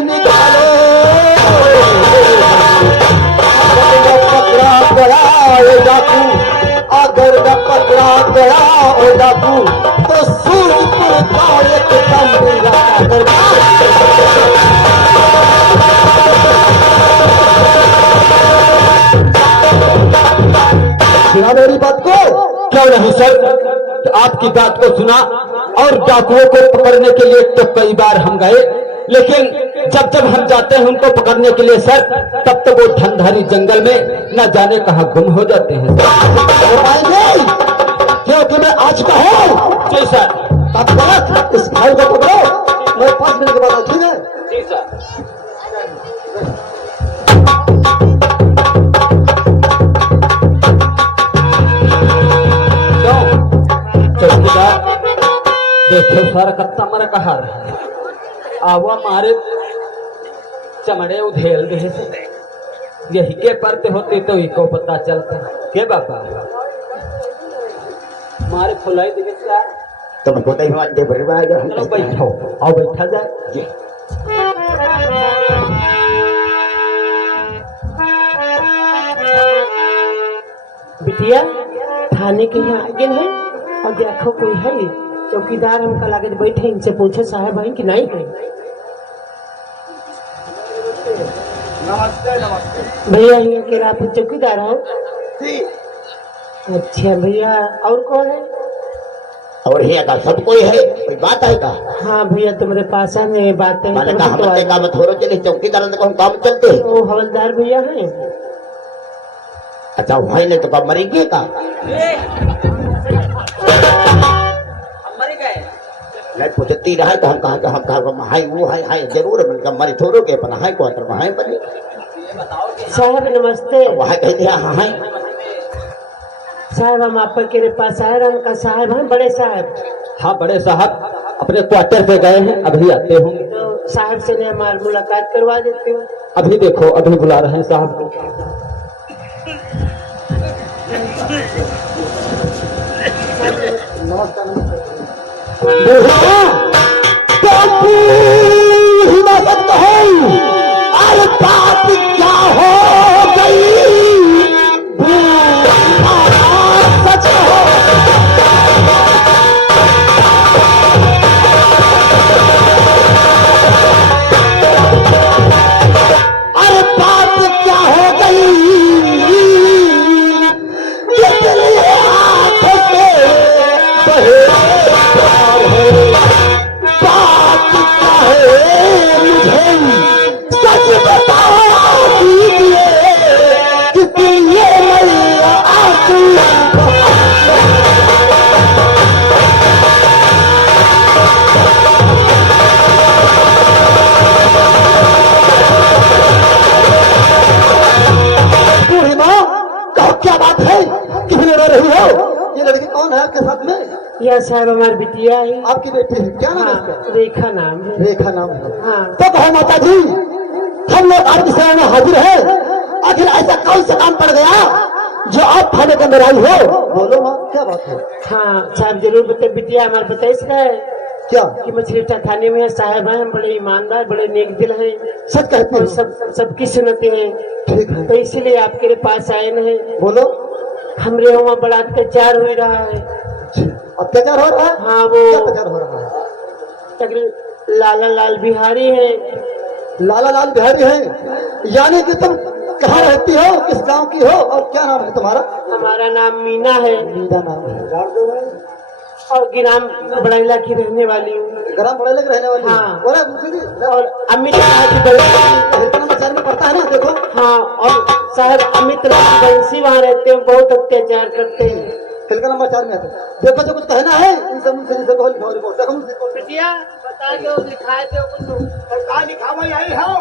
निकालो। पकड़ा गया ओ डाकू, अगर न पकड़ा गया ओ डाकू तो सूरजपुर का एक तंबू करना। सुना मेरी बात को? क्यों नहीं सर, तो आपकी बात को सुना और डाकुओं को पकड़ने के लिए तो कई बार हम गए, लेकिन जब जब हम जाते हैं उनको पकड़ने के लिए सर, तब तो वो ठंडारी जंगल में न जाने कहां गुम हो जाते हैं। क्योंकि मैं आज का हूं। जी सर। तब इस भाई को पकड़ो, मैं 5 मिनट के बाद ठीक है? जी सर। देखो सर कत्ता मर कहा आवा मारे चमड़े उधेल दे से यही के परते होते तो इको पता चलता के बाबा मारे फुलाई दे से तुम पता ही हमारे परिवार का हम बैठो आओ बैठा जाए जी। बिटिया थाने के यहाँ आगे है और देखो कोई है चौकीदार हमका लागे बैठे इनसे पूछे साहब है कि नहीं है। नमस्ते नमस्ते भैया यहाँ के आप चौकीदार हो? जी। अच्छा भैया और कौन है? और ही का सब कोई है, कोई बात है का? हाँ भैया तुम्हारे पास में बातें मैंने कहा हमने काम थोड़ो चले चौकीदार तो हम काम चलते हैं। वो हवलदार भैया है। अच्छा वही नहीं तो कब मरेंगे का? नहीं पूछती रहा तो हम कहा हाय वो हाय जरूर मिलकर मरे थोड़ो के अपन हाय क्वार्टर में हाय बने। साहब नमस्ते। वहाँ कहते हैं हाँ हाय साहब हम आप के पास आए हम का साहब हैं बड़े साहब। हाँ बड़े साहब अपने क्वार्टर पे गए हैं, अभी आते होंगे। तो साहब से ने हमारी मुलाकात करवा देते हो। अभी देखो अभी बुला रहे हैं साहब को। हिमाकत है अरे बात क्या हो गई सच हो। अरे बात क्या हो गई कितने आंखों से बहे बात क्या है मुझे सच बता दीजिए किसी ये मैया आंसू बूढ़ी माँ कहो क्या बात है क्यों रो रही हो? ये लड़की कौन है आपके साथ में? यह साहब हमारी बिटिया है। आपकी बेटी है क्या नाम है इसका? हाँ, रेखा नाम है। रेखा नाम है। हाँ तो कहो माता जी हम लोग आपकी सेवा में हाजिर है, आखिर ऐसा कौन सा काम पड़ गया जो आप थाने के अंदर आई हो? बोलो माँ क्या बात है? हाँ साहब जरूर बता बिटिया हमारे बताइए है क्या कि मछलीटा थाने में साहब हैं, हम बड़े ईमानदार बड़े नेक दिल हैं सच कहते और हो? सबकी सुनते हैं, ठीक है तो इसीलिए आपके पास आए हैं। बोलो। हमरे वहाँ बड़ा अत्याचार हो रहा है। अत्याचार हो रहा है? हाँ वो क्या अत्याचार हो रहा है? तकरीबन लाला लाल बिहारी है। लाला लाल बिहारी है यानी कि तुम कहाँ रहती हो, किस गांव की हो और क्या नाम है तुम्हारा? हमारा नाम मीना है। मीना नाम है और गिराम बड़ैला की रहने वाली हूँ। ग्राम बड़े लग रहने वाली। हाँ। और और अमित नाथ बंसी। नंबर में पढ़ता है ना देखो। हाँ और साहब अमित नाथ बंसी वहाँ रहते हैं, बहुत अत्याचार करते हैं। खिलका नंबर 4 में आता है। देखो जो कुछ कहना है इनसे मुझसे लिखो रिपोर्ट देखो मुझसे। बिटिया बता दो लिखा दो कुछ सरकार लिखावा यही हो।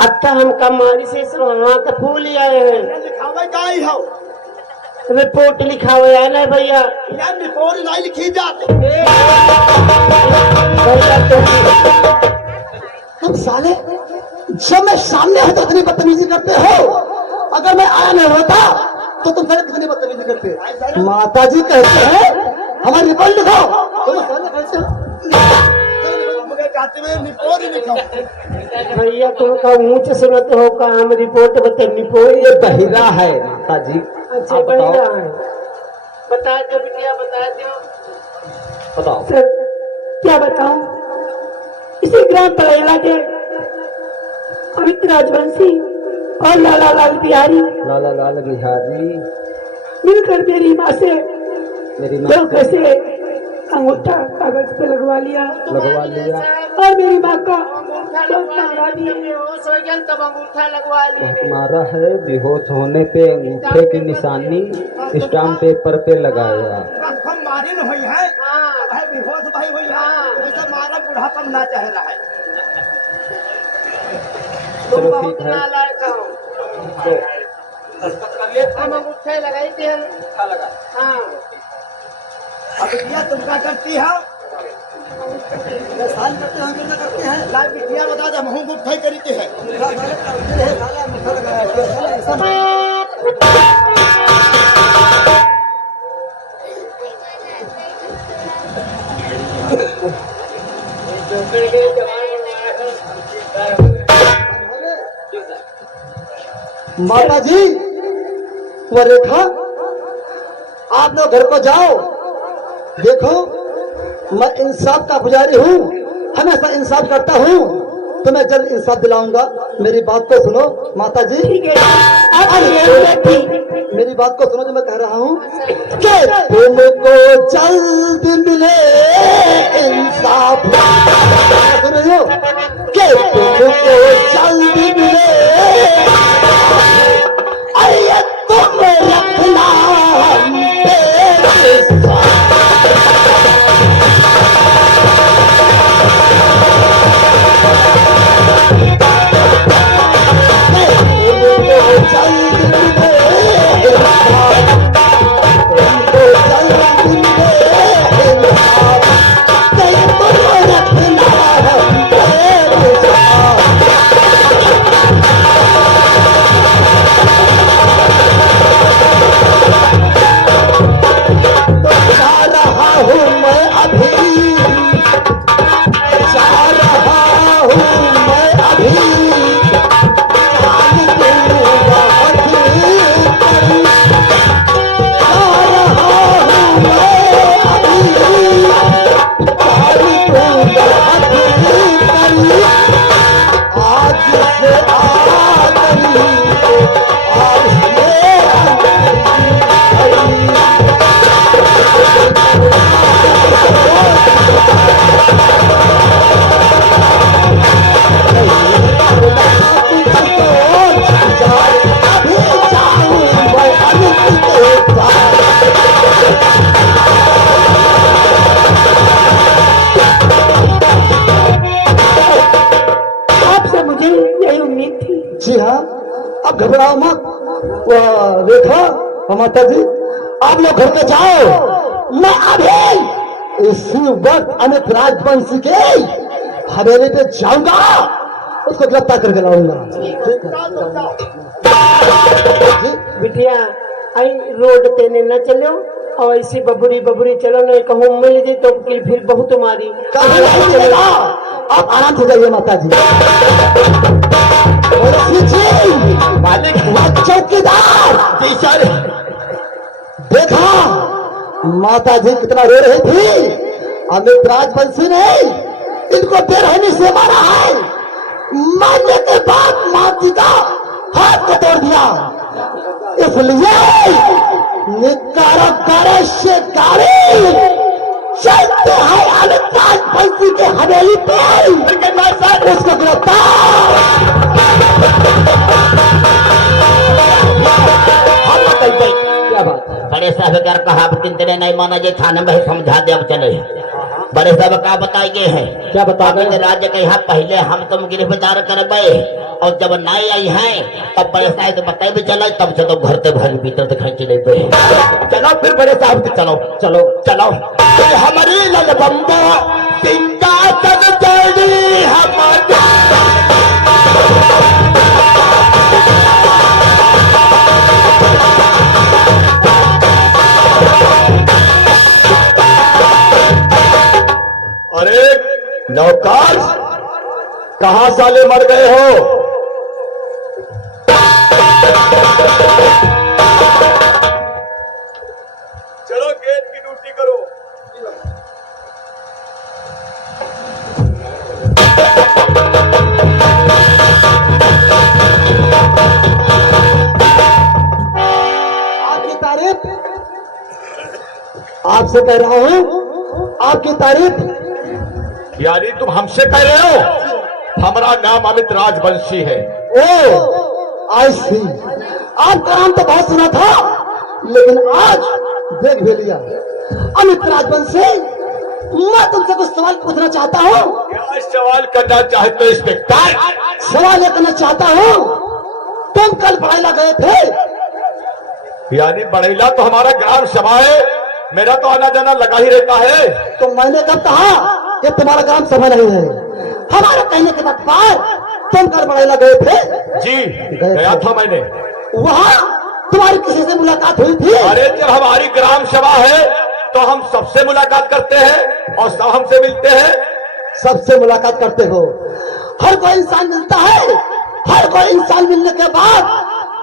अत्ता हम कमारी से वहाँ का फूल ही आए हैं। लिखावा का ही हो रिपोर्ट लिखा हुआ है ना भैया? यार रिपोर्ट नहीं लिखी जाती। भैया तो तुम साले जब मैं सामने है तो इतनी बदतमीजी करते हो, अगर मैं आया नहीं होता तो तुम साले कितनी बदतमीजी करते? माता जी कहते हैं हमारी रिपोर्ट लिखो। तुम साले कहते हो जाते हुए निपोर ही निकलो। भैया तुम का ऊंच सुनत हो का हम रिपोर्ट बता निपोर ये बहिरा है माता जी। अच्छा आप बताओ। बहिरा है। बता दो बिटिया बता दो। बताओ। सर क्या बताऊं, इसी ग्राम पलैला के अमित राजवंशी और लाला लाल बिहारी लाला लाल बिहारी मिलकर मेरी माँ से मेरी माँ दो कैसे अंगूठा कागज पे लगवा लिया लगवा लिया। और मेरी माँ का बहुत मारा दिया। बेहोश हो गया तब अंगूठा लगवा लिए। बहुत मारा है। बेहोश होने पे अंगूठे की निशानी स्टाम्प पेपर पे लगाया। हम मारे न हुई है हाँ भाई बेहोश भाई हुई है वैसे मारा बुढ़ापा ना चाह रहा है। तुम चलो बहुत ठीक है। नालायक हो। तो हम अंगूठे लगाई थी हम। हाँ अब बिटिया तुम क्या करती हो? साल करते हैं हम क्या करते हैं? लाल बिटिया बता दे हम गुट्ठाई करते हैं। माता जी वो रेखा आप लोग घर को जाओ। देखो मैं इंसाफ का पुजारी हूँ, हमेशा इंसाफ करता हूँ, तुम्हें जल्द इंसाफ दिलाऊंगा। मेरी बात को सुनो माता जी। ठीक है अब ये मेरी बात को सुनो जो मैं कह रहा हूँ कि तुमको जल्द मिले इंसाफ। सुन रही हो कि तुमको जल्द मिले। अरे तुम रखना हम पे विश्वास। आपसे मुझे यही उम्मीद थी। जी हाँ, अब घबराओ मत। वो रेखा और माता जी आप लोग घर में जाओ। मैं अभी इसी वक्त अमित राजवंशी के हवेली पे जाऊंगा, उसको गिरफ्तार करके लाऊंगा। ठीक है जी। बिटिया आई रोड तेने न चलो और ऐसी बबुरी बबुरी चलो नहीं कहूँ मिल जाए तो फिर बहुत मारी। कहीं नहीं चलेगा। आप आराम से जाइए माता जी। मालिक हुआ चौकीदार। जी सर। देखा माता जी कितना रो रही थी। अमित राजवंशी ने इनको बेरहमी से मारा है। मारने के बाद माँ जी का हाथ को तोड़ दिया। इसलिए निकारा गारे से गाड़ी चलते हैं अमित राजवंशी के हवेली पे। उसको गिरफ्तार। क्या बात है? बड़े साहब अगर कहा तेरे नहीं माना जे थाने में समझा दे अब चले। बड़े साहब का बताइए है क्या बता अपने रहे? राज्य के यहाँ पहले हम तुम गिरफ्तार करबे और जब नहीं आई हैं तब बड़े साहब से बताए भी चला तब से तो घर ते भाग भीतर दिखाई चले गए। चलो फिर बड़े साहब के चलो चलो चलो हमारी ललबम्बो चिंता तक चली हमारी। अरे नौकर कहां साले मर गए हो? चलो गेट की ड्यूटी करो। आपकी तारीफ आपसे कह रहा हूं, आपकी तारीफ। यानी तुम हमसे कह रहे हो? हमारा नाम अमित राजवंशी है। ओ आई सी, आपका नाम तो बहुत सुना था, लेकिन आज देख भी लिया। अमित राजवंशी, मैं तुमसे कुछ सवाल पूछना चाहता हूँ। क्या सवाल करना चाहते हो इंस्पेक्टर? सवाल ये करना चाहता हूँ, तुम कल बड़ैला गए थे। यानी बड़ैला तो हमारा ग्राम सभा है, मेरा तो आना जाना लगा ही रहता है। तो मैंने कब कहा कि तुम्हारा काम सभा नहीं है? हमारे कहने के बाद तुम कल बड़ैला गए थे। जी गया था मैंने। वहाँ तुम्हारी किसी से मुलाकात हुई थी? अरे जब हमारी ग्राम सभा है तो हम सबसे मुलाकात करते हैं और सब हमसे मिलते हैं। सबसे मुलाकात करते हो? हर कोई इंसान मिलता है, हर कोई इंसान मिलने के बाद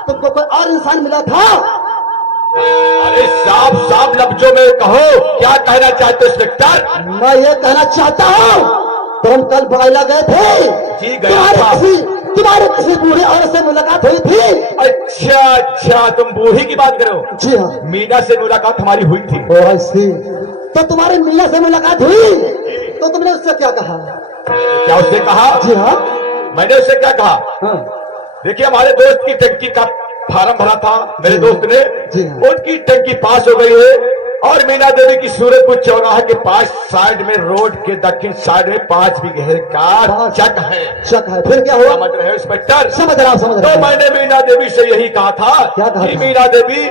तुमको कोई और इंसान मिला था? अरे साफ साफ लफ्जों में कहो, क्या कहना चाहते हो इंस्पेक्टर? मैं ये कहना चाहता हूँ, तुम कल बड़ैला गए थे। जी गया था। तुम्हारे किसी बूढ़े औरत से मुलाकात हुई थी? अच्छा अच्छा, तुम बूढ़ी की बात करो? जी हाँ। मीना से मुलाकात हमारी हुई थी। ओ आई सी। तो तुम्हारी मीना से मुलाकात हुई, तो तुमने उससे क्या कहा? क्या उसने कहा? जी हाँ। मैंने उससे क्या कहा? हाँ। देखिए हमारे दोस्त की टंकी का फार्म भरा था मेरे दोस्त ने, जी हाँ। उनकी टंकी पास हो गई है और मीना देवी की सूरजपुर चौराहा के पास साइड में रोड के दक्षिण साइड में 5 बीघे का चक है। चक है, फिर क्या हुआ? समझ रहे हो इंस्पेक्टर? समझ रहा हूं, समझ रहा तो हूं। मैंने मीना देवी से यही कहा था क्या कहा कि था? मीना देवी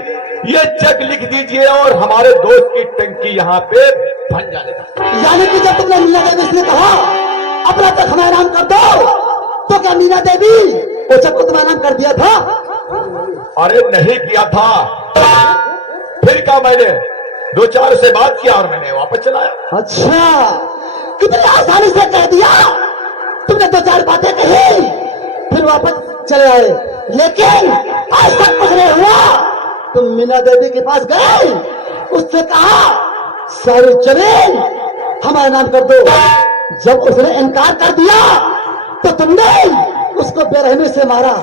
ये चेक लिख दीजिए और हमारे दोस्त की टंकी यहाँ पे बन जाने का। यानी कि जब तुमने मीना देवी से कहा अपना चक हमारा नाम कर दो, तो क्या मीना देवी वो चक को तुम्हारा नाम कर दिया था? अरे नहीं किया था। फिर क्या, मैंने 2-4 से बात किया और मैंने वापस चलाया। अच्छा, कितनी आसानी से कह दिया तुमने, 2-4 बातें कही फिर वापस चले आए। लेकिन आज तक कुछ नहीं हुआ। तुम मीना देवी के पास गए, उससे कहा सारी जमीन हमारा नाम कर दो। जब उसने इनकार कर दिया तो तुमने उसको बेरहमी से मारा।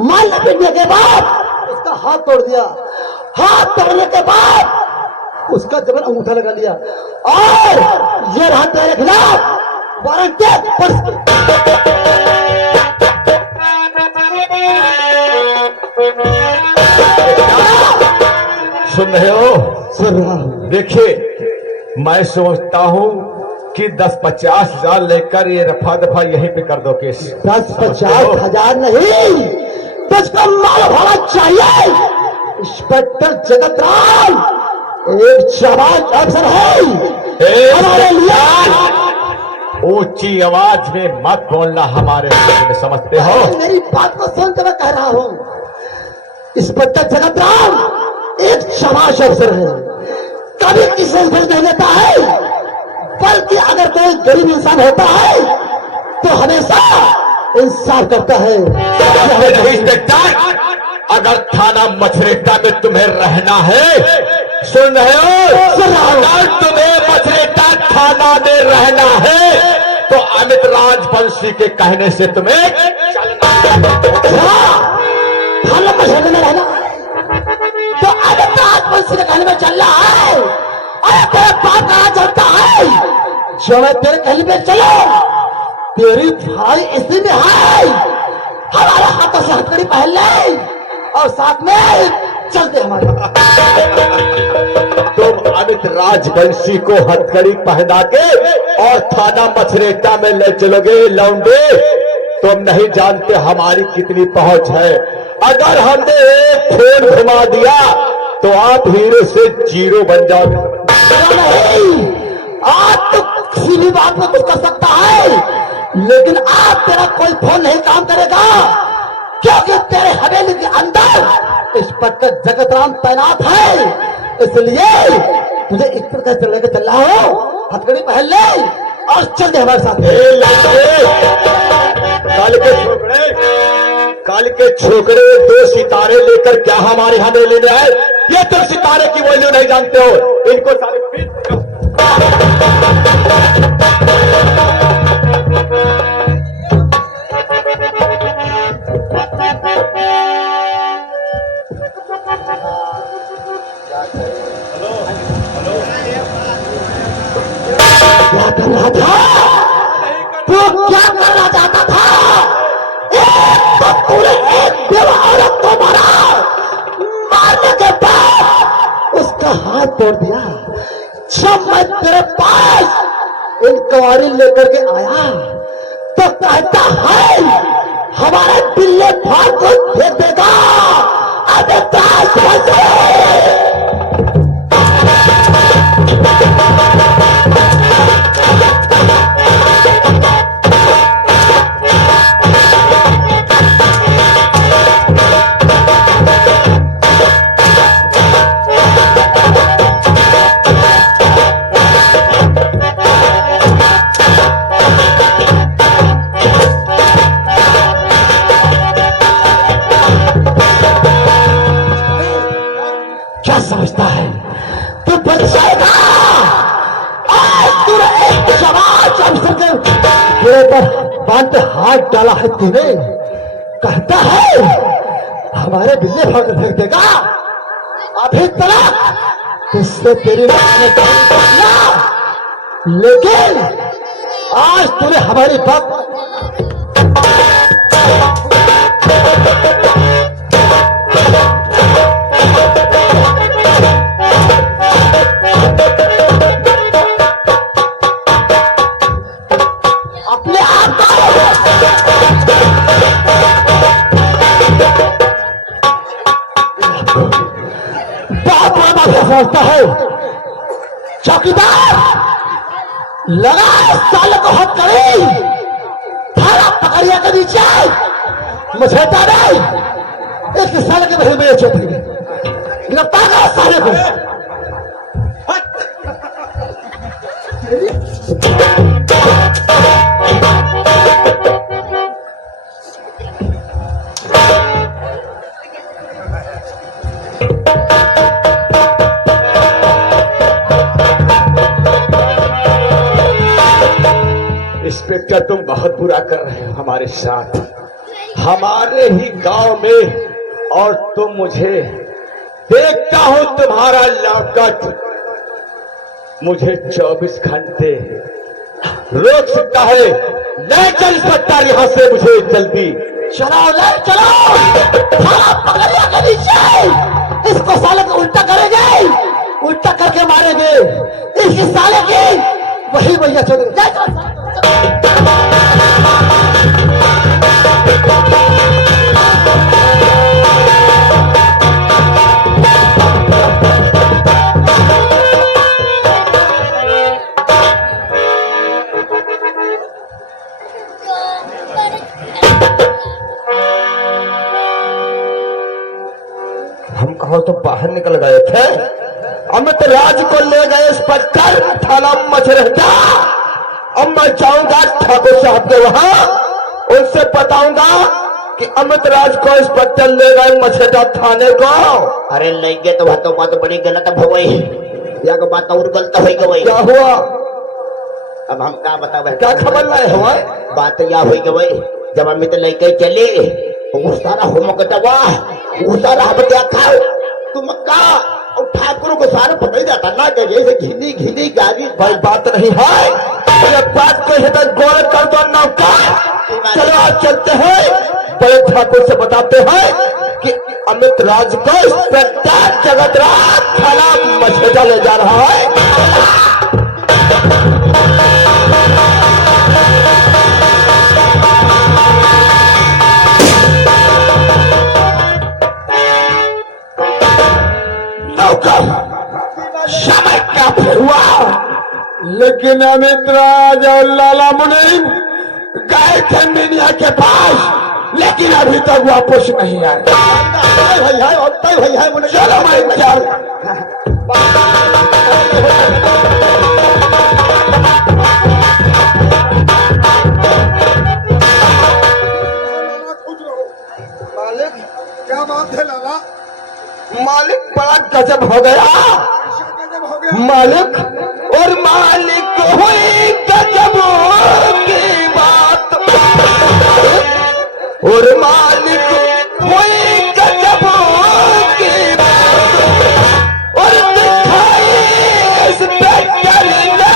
मारने पीटने के बाद उसका हाथ तोड़ दिया। हाथ तोड़ने के बाद उसका जबरन अंगूठा लगा लिया और ये रहा तेरे खिलाफ वारंटेड सुन रहे हो? सुन रहा हूं। देखिए मैं सोचता हूँ कि 10-50 हजार लेकर ये रफा दफा यहीं पे कर दो केस। 10-50 हजार नहीं, तुझको माल होना चाहिए। इंस्पेक्टर जगत राम एक जाबाज अफसर है हमारे लिए। ऊंची आवाज में मत बोलना हमारे बारे में, समझते हो? मेरी बात को सुन के मैं कह रहा हूं, इंस्पेक्टर जगत राम एक जाबाज अफसर है। कभी किसी से घूस नहीं लेता है, बल्कि अगर कोई गरीब इंसान होता है तो हमेशा इंसाफ करता है। इंस्पेक्टर, अगर थाना मछरेटा में तुम्हें रहना है, सुन रहे हो? अगर तुम्हें मछरेटा थाना में रहना है तो अमित राजवंशी के कहने से तुम्हें चलना है। थाना मछरेटा में रहना है तो अमित राजवंशी के कहने में चलना है। अरे तेरे बाप कहाँ चलता है जो मैं तेरे कहने में चलो? तेरी भाई इसी में है। हमारे हाथों से हथकड़ी पहन ले और साथ में चलते हमारे। तुम अमित राजवंशी को हथकड़ी पहना के और थाना मछरेटा में ले चलोगे लौंडे? तुम नहीं जानते हमारी कितनी पहुंच है। अगर हमने एक फोन घुमा दिया तो आप हीरो से जीरो बन जाओगे। नहीं, आज तो किसी भी बात में कुछ कर सकता है, लेकिन आज तेरा कोई फोन नहीं काम करेगा, क्योंकि तेरे हवेली के अंदर इंस्पेक्टर जगतराम तैनात है। इसलिए तुझे इस तरह से लेकर चल रहा हो, हथकड़ी पहन ले और चल दे हमारे साथ। काल के छोकरे 2 सितारे लेकर क्या हमारे यहाँ लेने आए? ये तो सितारे की वैल्यू नहीं जानते हो। इनको सारे क्या कर रहा था तू? क्या करना चाहता था? तो तूने एक बेवा औरत को मारा, मारने के बाद उसका हाथ तोड़ दिया। जब मैं तेरे पास इन कवारी लेकर के आया तो कहता है हमारे बिल्ले फाड़ को दे देगा। अबे दास बचे। क्या समझता है तू? बच जाएगा। आज तूने एक समाज अफसर के तेरे पर बांध हाथ डाला है तूने। कहता है हमारे बिल्ले फाड़ फेंक देगा। अभी तक इससे तेरी लेकिन आज तूने हमारी बात अपने आप बहुत बड़ा सोचता है। चौकीदार लगा साल को हाथ करी, थारा पकड़िया के नीचे मछेटा नहीं। एक साल के बहन में छोड़ेंगे, गिरफ्तार करो साले को। इंस्पेक्टर तुम बहुत बुरा कर रहे हो हमारे साथ, हमारे ही गांव में। और तुम मुझे देखता हूं तुम्हारा लाकत मुझे 24 घंटे रोक सकता है। ले चल इंस्पेक्टर यहां से मुझे जल्दी। चलो ले चलो, थाना पकड़िया के नीचे। इसको साले को उल्टा करेंगे, उल्टा करके मारेंगे। इसकी साले की वही भैया चल। हम कहो तो बाहर निकल गए थे। अमित राज को ले गए इंस्पेक्टर थाना मछरेटा। अब मैं जाऊंगा ठाकुर साहब के वहां, उनसे बताऊंगा कि अमित राज को इंस्पेक्टर ले गए मछरेटा थाने को। अरे लेंगे तो बात बड़ी गलत हो गई, या को बात और गलत हो गई। क्या हुआ? अब हम क्या बतावे? क्या खबर लाए हुआ? बात यह हुई कि भाई जब अमित लेके चले वो सारा होमवर्क दवा वो सारा हम क्या खाओ तुम का ठाकुर को सारा पता ही जाता ना कि जैसे घिनी घिनी गाड़ी। भाई बात नहीं है, ये बात को है तो गौर कर दो नौका। चलो आज चलते हैं, बड़े ठाकुर से बताते हैं कि अमित राज को इंस्पेक्टर जगतराज थाना मछरेटा ले जा रहा है। समय क्या फिर हुआ, लेकिन अमित राज और लाला मुनीम गए थे मीनिया के पास, लेकिन अभी तक वापस नहीं आए। चलो मैं क्या गजब हो गया मालिक, और मालिक हुई गजब की बात, और मालिक हुई गजब की बात, और दिखाई इस पे डरना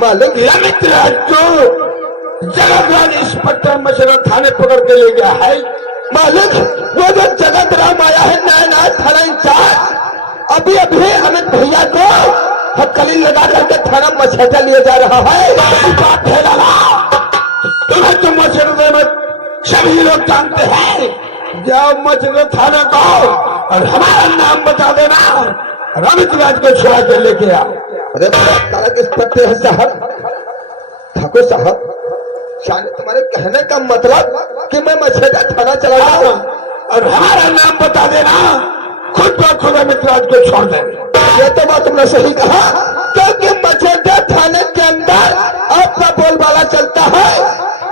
मालिक मित्र को जगतराम इंस्पेक्टर मशरा थाने पकड़ के ले गया है। मालिक वो जो जगतराम आया है नया थाना इंचार्ज, अभी अभी अमित भैया को हथकड़ी लगा करके थाना मछेटा लिए जा रहा है। बात है लाला, तुम्हें तो मछेटे में सभी लोग जानते हैं। जाओ मछेटा थाने को और हमारा नाम बता देना, अमित राज को छुड़ा के लेके आओ। अरे तारा किस पत्ते है साहब, ठाकुर साहब, शायद तुम्हारे कहने का मतलब कि मैं मछेटा थाना चला जाऊं और हमारा नाम बता देना, खुद ब खुद अमित राज को छोड़ देना। ये तो बात तुमने सही कहा, क्योंकि मछेटा थाने के अंदर आपका बोलबाला चलता है,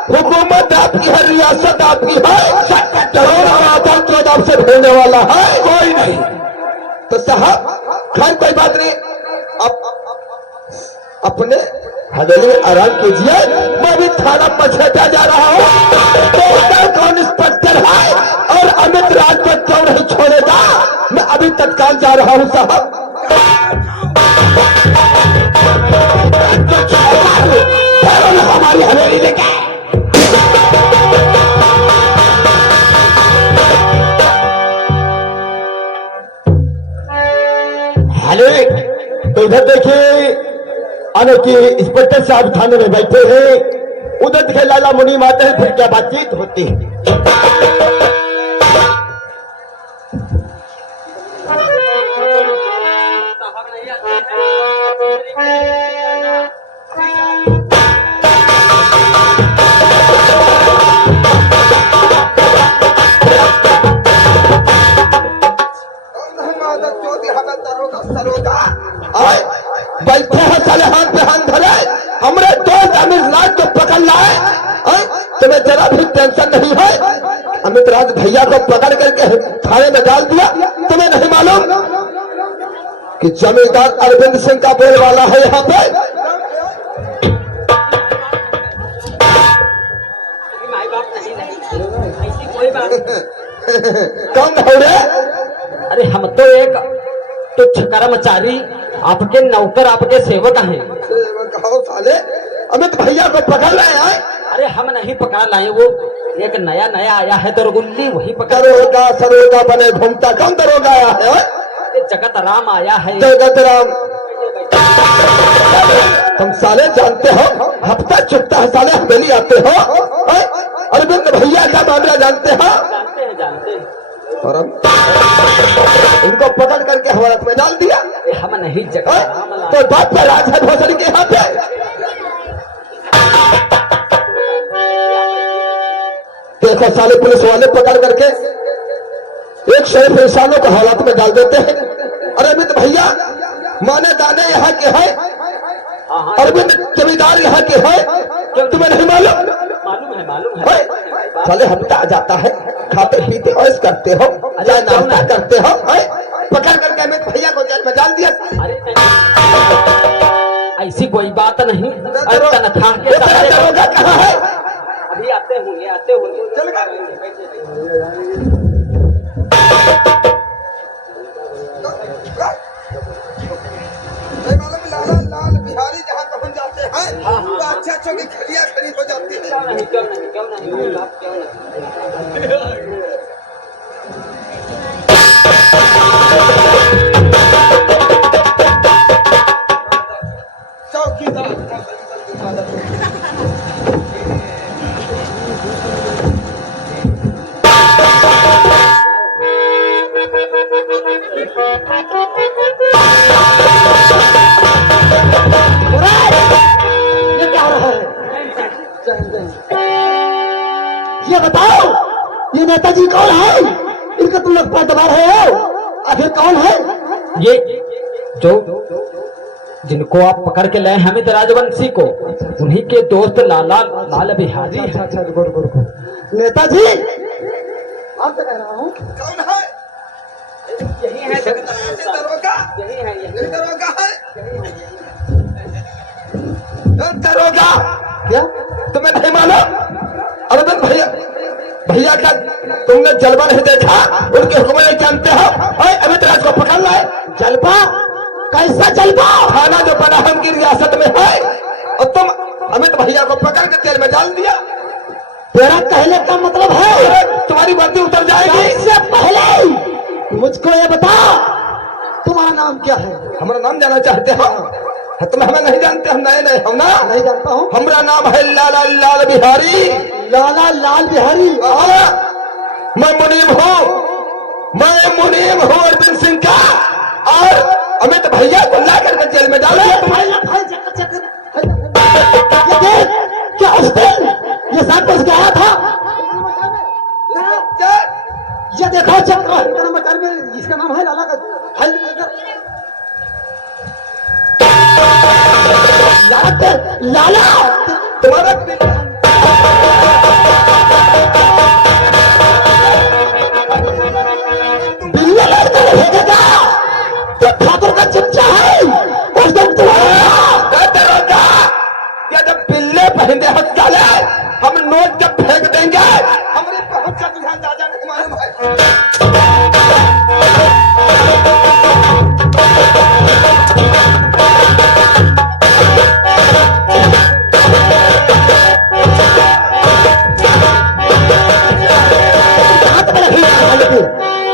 हुकूमत आपकी है, रियासत आपकी है, आतंक आपसे भेजने वाला है कोई नहीं। तो साहब खैर कोई बात नहीं, अब अपने हवेली में आराम कीजिए, मैं भी थाना मछेटा जा रहा हूँ। तो कौन इंस्पेक्टर है और अमित राज को क्यों नहीं छोड़ेगा, मैं अभी तत्काल जा रहा हूँ साहब। हमारी हवेली लेके हेलो, तो इधर देखिए अनोखी इंस्पेक्टर साहब थाने में बैठे हैं, उधर दिखे लाला मुनीम आते हैं, फिर क्या बातचीत होती है। बैठे हैं साले हाथ पे हाथ धरे, हमरे दोस्त अमित राज को पकड़ लाए। तुम्हें जरा भी टेंशन नहीं है, अमित राज भैया को पकड़ करके थाने में डाल दिया। तुम्हें नहीं मालूम कि जमींदार अरविंद सिंह का बोल वाला है यहाँ पे। कौन है रे? अरे हम तो एक तुच्छ कर्मचारी, आपके नौकर, आपके सेवक हैं। कहो साले, अमित भैया को पकड़ रहे हैं। अरे हम नहीं पकड़ लाए, वो एक नया आया है दरगुल्ली, वही पकड़। दरोगा सरोगा बने घूमता, कौन दरोगा आया है? जगत राम आया है। जगत राम, तुम साले जानते हो, हफ्ता चुकता है साले हवेली आते हो, अरविंद भैया का मामला जानते हो? जानते हैं। और उनको पकड़ करके हवालत में डाल दिया। हम नहीं जगत तो बात पर राज है भोसड़ी के यहाँ पे। देखो साले पुलिस वाले पकड़ करके एक शरीफ इंसानों को हालात में डाल देते हैं। अरविंद भैया माने दाने यहाँ के हैं, अरविंद जमींदार यहाँ के हैं, तुम्हें नहीं मालूम? मालूम है। साले हफ्ता आ जाता है, खाते पीते ऐश करते हो, चाहे नाश्ता करते हो, पकड़ करके अमित भैया को जेल में डाल दिया। ऐसी कोई बात नहीं। तनख्वाह के दरोगा कहाँ है? अभी आते होंगे। चल लाल बिहारी जहाँ पहुँच जाते हैं, अच्छे की खड़िया खड़ी हो जाती है। है इनका तुम लोग पर दबा रहे हो? आखिर कौन है ये जो जिनको आप पकड़ के लाए हमिद राजवंशी को? उन्हीं के दोस्त लाला लाल बिहारी। अच्छा रुको नेताजी, आपसे कह रहा हूँ कौन है? यही है दरोगा? यही है ये दरोगा है? दरोगा क्या तुम्हें नहीं मालूम? अरविंद भैया भैया का तुमने जलवा नहीं देखा? उनके हुक्म नहीं जानते हो? अमित राज को पकड़ लाए। जलपा? कैसा जलपा? थाना जो बना है उनकी रियासत में है, और तुम अमित भैया को पकड़ के जेल में डाल दिया। तेरा कहने का मतलब है तुम्हारी वर्दी उतर जाएगी। इससे पहले मुझको ये बता, तुम्हारा नाम क्या है? हमारा नाम जाना चाहते हो? तुम हमें नहीं जानते? हम नए नए हम ना नहीं जानता हूँ। हमारा नाम है लाला लाल बिहारी। लाला लाल बिहारी? मैं मुनीम हूँ अरविंद सिंह का, और अमित भैया को ला करके जेल में डाल दिया। क्या उस दिन ये सब कुछ गया था? ये देखो चक्र, इसका नाम है लाला का लाला तुम्हारा बिल्ला लड़का भेजेगा तो ठाकुर का चमचा है उस दिन तुम्हारा दरोगा, या जब पिल्ले पहनते हो चले हम नोट जब फेंक देंगे हमारी पहुंच का तुझे अंदाजा नहीं मालूम है।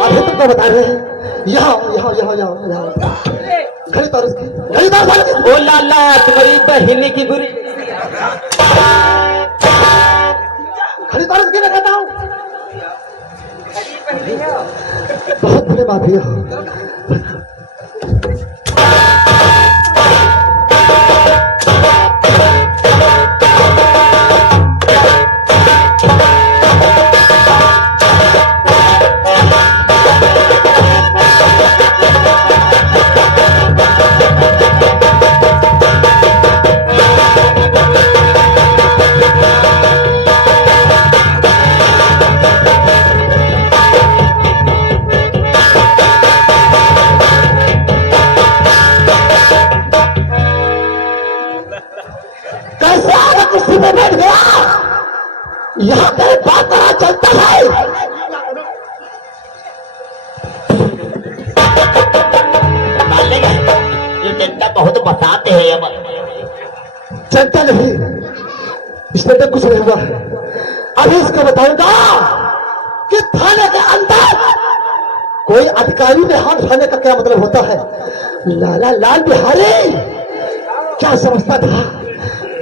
अभी तुमको बता रहे हैं, यहाँ खरीदार उसकी ओ लाला तुम्हारी बहिनी की बुरी खरीदार उसकी मैं कहता हूँ। बहुत बड़े माफी हो। कैसे आगे कुर्सी में बैठ गया? यहाँ पे बात पता चलता है। मान लेंगे ये जनता बहुत बताते हैं। अब जनता नहीं, इसमें तो कुछ नहीं हुआ। अभी इसको बताऊंगा कि थाने के अंदर कोई अधिकारी में हाथ उठाने का क्या मतलब होता है। लाला लाल बिहारी क्या समझता था,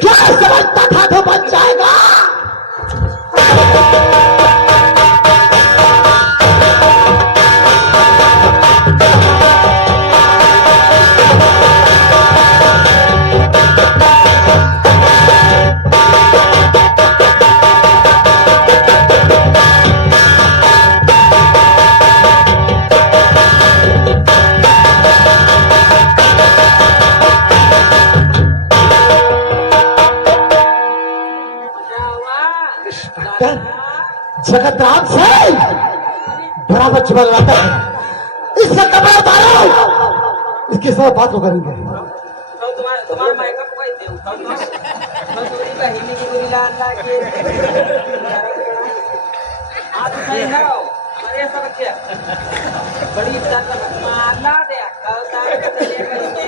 क्या समझता था तो बच जाएगा। जगतराम से बड़ा बच्चा लगता है, इससे कपड़ा उतारो, इसके साथ बात को करेंगे। तुम्हारा मेकअप कोई दे तुम्हारी बहिनी की बुरी लाल ला के आज सही है हमारे सब क्या बड़ी इज्जत मारना दे कौतार के लिए करेंगे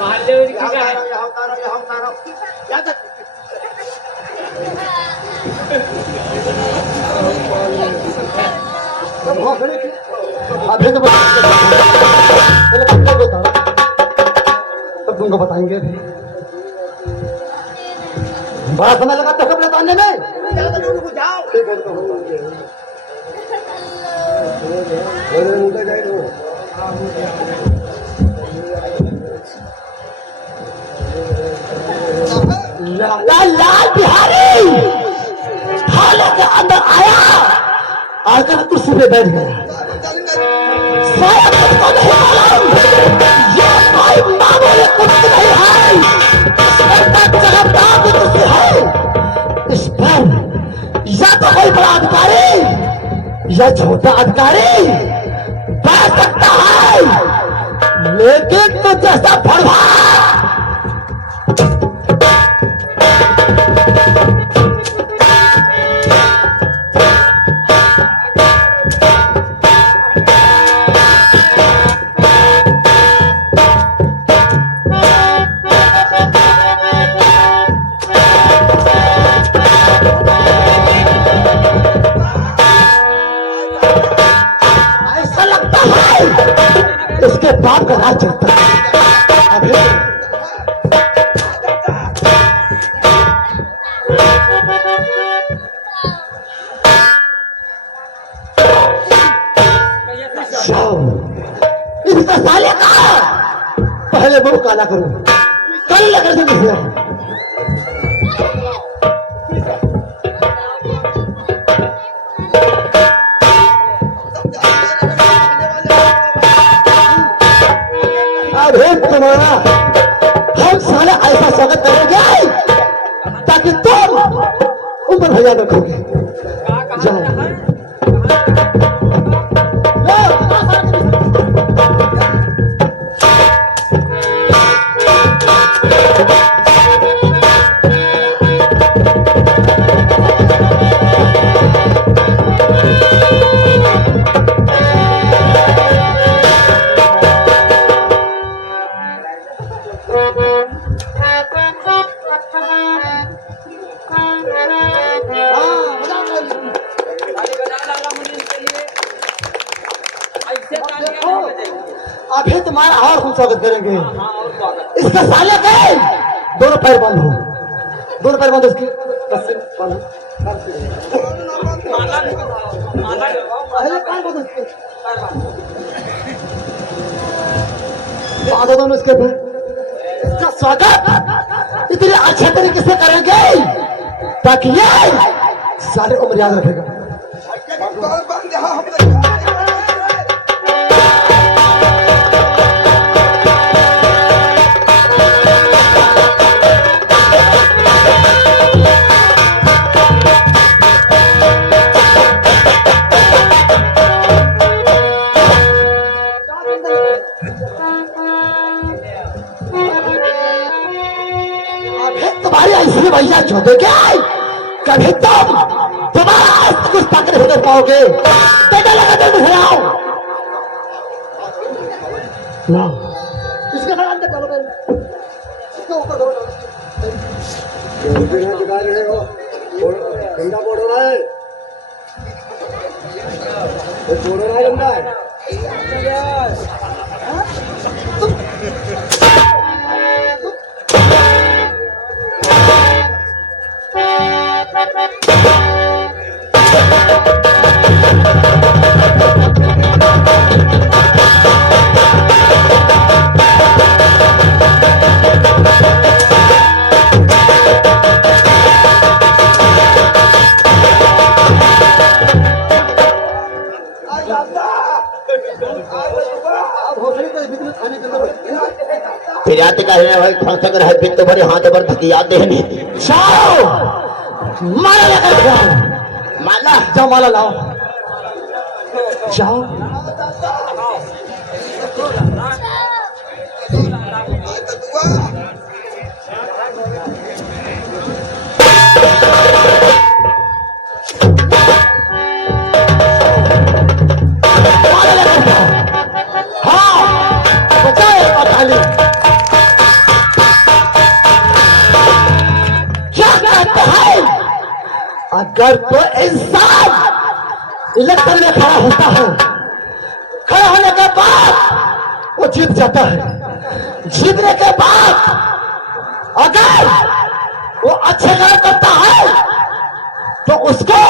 मारले हुई क्या है यहाँ उतारो क्या तक अभी तो तब तुमको बताएंगे। बड़ा समय लगा था कपड़े उतारने में। लाल बिहारी बैठ गया। सारा कुछ को नहीं मालूम, ये कोई मामूली कुछ नहीं है, इसका जवाबदार भी तुझसे है। इस पर या तो कोई बड़ा अधिकारी या छोटा अधिकारी बैठ सकता है, लेकिन तो जैसा फड़वा ऐसा लगता है उसके बाप का राज चलता है। अभी इसका साले का पहले मुंह काला करूं, कल लेकर से दिखला। अरे तुम्हारा हम साले ऐसा स्वागत करेंगे ताकि तुम उम्र भैया रखोगे। जाओ अभी तुम्हारा और हम स्वागत करेंगे। इसका साले के दोनों पैर बंद हो, दोनों पैर बंद, इसकी रस्सी बंद बांधो दोनों इसके पे। इसका स्वागत इतने अच्छे तरीके से करेंगे ताकि ये सारे उम्र याद रखेगा। तुम्हारी ऐसी भैया छोटे क्या कभी तुम दोबारा कुछ ताकत नहीं कर पाओगे। लगा दे दिखाओ इसके बाद अंदर चलो, इसके ऊपर दो दिखा रहे हो, गंदा बोर्ड हो रहा है, बोर्ड हो रहा है गंदा। फिर आते कहने भाई फंसक रहे फिर तो बड़े हाथ पर धकियाते हैं। जाओ माला लेकर जाओ, माला जाओ माला लाओ, जाओ। माला लेकर जाओ। हाँ बचाए अकाली। क्या कहते हैं अगर तो इंसान इलेक्शन में खड़ा होता है, खड़ा होने के बाद वो जीत जाता है, जीतने के बाद अगर वो अच्छे काम करता है तो उसको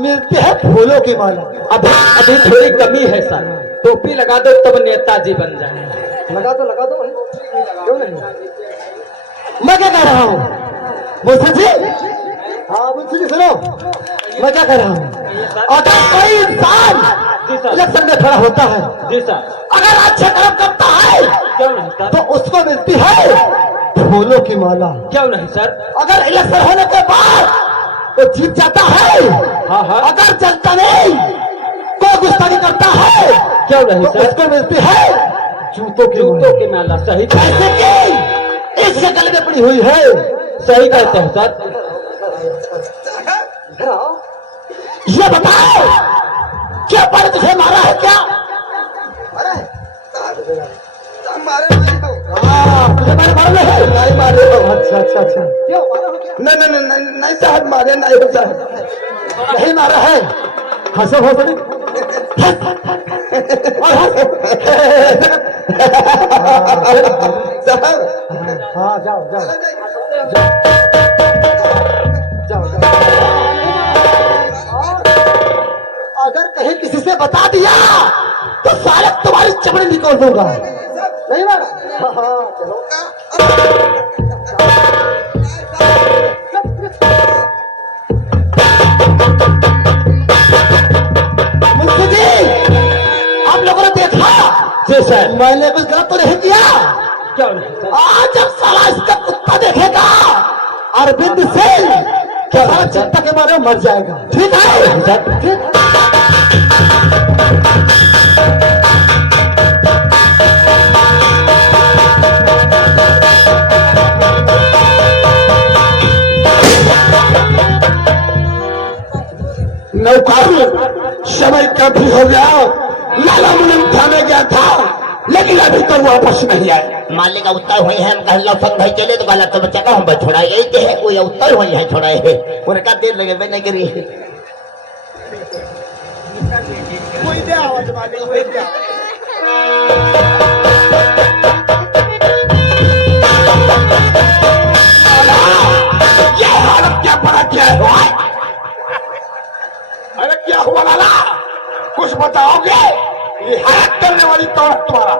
मिलते हैं फूलों की माला। अभी थोड़ी कमी है सर, टोपी लगा दो तब नेताजी बन जाए। लगा दो क्यों नहीं। मैं क्या कह रहा हूँ मुझसे जी, हाँ मुझसे जी सुनो, मैं क्या कह रहा हूँ सर? अगर कोई इंसान जी सर। इलेक्शन में खड़ा होता है, जी सर। अगर अच्छे कर्म करता है क्यों नहीं सर? तो उसको मिलती है फूलों की माला। क्यों नहीं सर? अगर इलेक्शन होने के बाद वो जीत जाता है, हाँ हाँ। अगर जनता नहीं को गुस्ताखी करता है क्यों नहीं तो सर? उसको मिलती है जूतों की जूतों की माला। सही ऐसे की इस गले में पड़ी हुई है। सही कहते हैं सर। ये बताओ क्या पर तुझे मारा है क्या? तुझे मैंने मारा है? नहीं मारे हो। अच्छा अच्छा अच्छा। क्यों मारा हो क्या? नहीं साहब मारे नहीं हो साहब। नहीं मारा है। हंसो हो बड़े और हंस। साहब हाँ जाओ जाओ जाओ जाओ। अगर कहीं किसी से बता दिया तो साले तुम्हारी चमड़ी निकाल दूंगा। नहीं मारा? हाँ हाँ चलो। मुंशी जी आप लोगों ने देखा? जी सर। मैंने कुछ गलत तो नहीं किया? क्यों नहीं सर? आज जब साला इसका कुत्ता देखेगा अरविंद सिंह क्या साला चिंता के मारे मर जाएगा। ठीक है ठीक है। नौकर समय काफी हो गया। लाला मुनीम थाने गया था लेकिन अभी तक वापस नहीं आए। मालिक उत्तर हुई है, हम कहला संग भाई चले तो कहला तो बच्चा का हम छोड़ा यही के है कोई उत्तर हुई है छोड़ा है उनका देर लगे मैं नहीं करी कोई दे आवाज मालिक कोई दे ये हालत क्या पड़ा क्या है? अरे क्या हुआ लाला कुछ बताओगे? ये हालत करने वाली कौन तुम्हारा?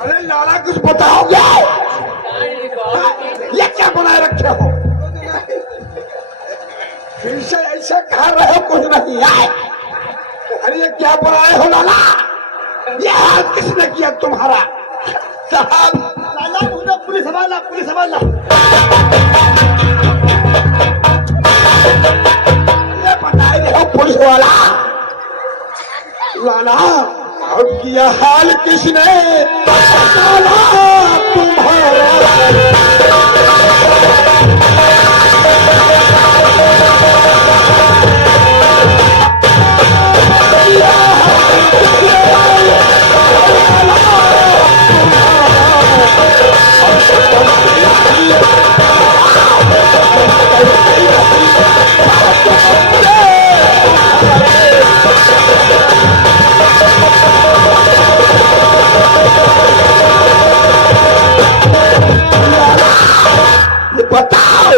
अरे लाला कुछ बताओगे? ये क्या बनाए रखे हो? फिर से ऐसा कह रहे हो कुछ नहीं है? अरे ये क्या बनाए हो लाला? ये हाल किसने किया तुम्हारा? साहब लाला मुझे पुलिस हवाला पुलिस हवाला। ये बताए रहे हो पुलिस वाला? लाला अब किया हाल किसने? लाला तुम्हारा बताओ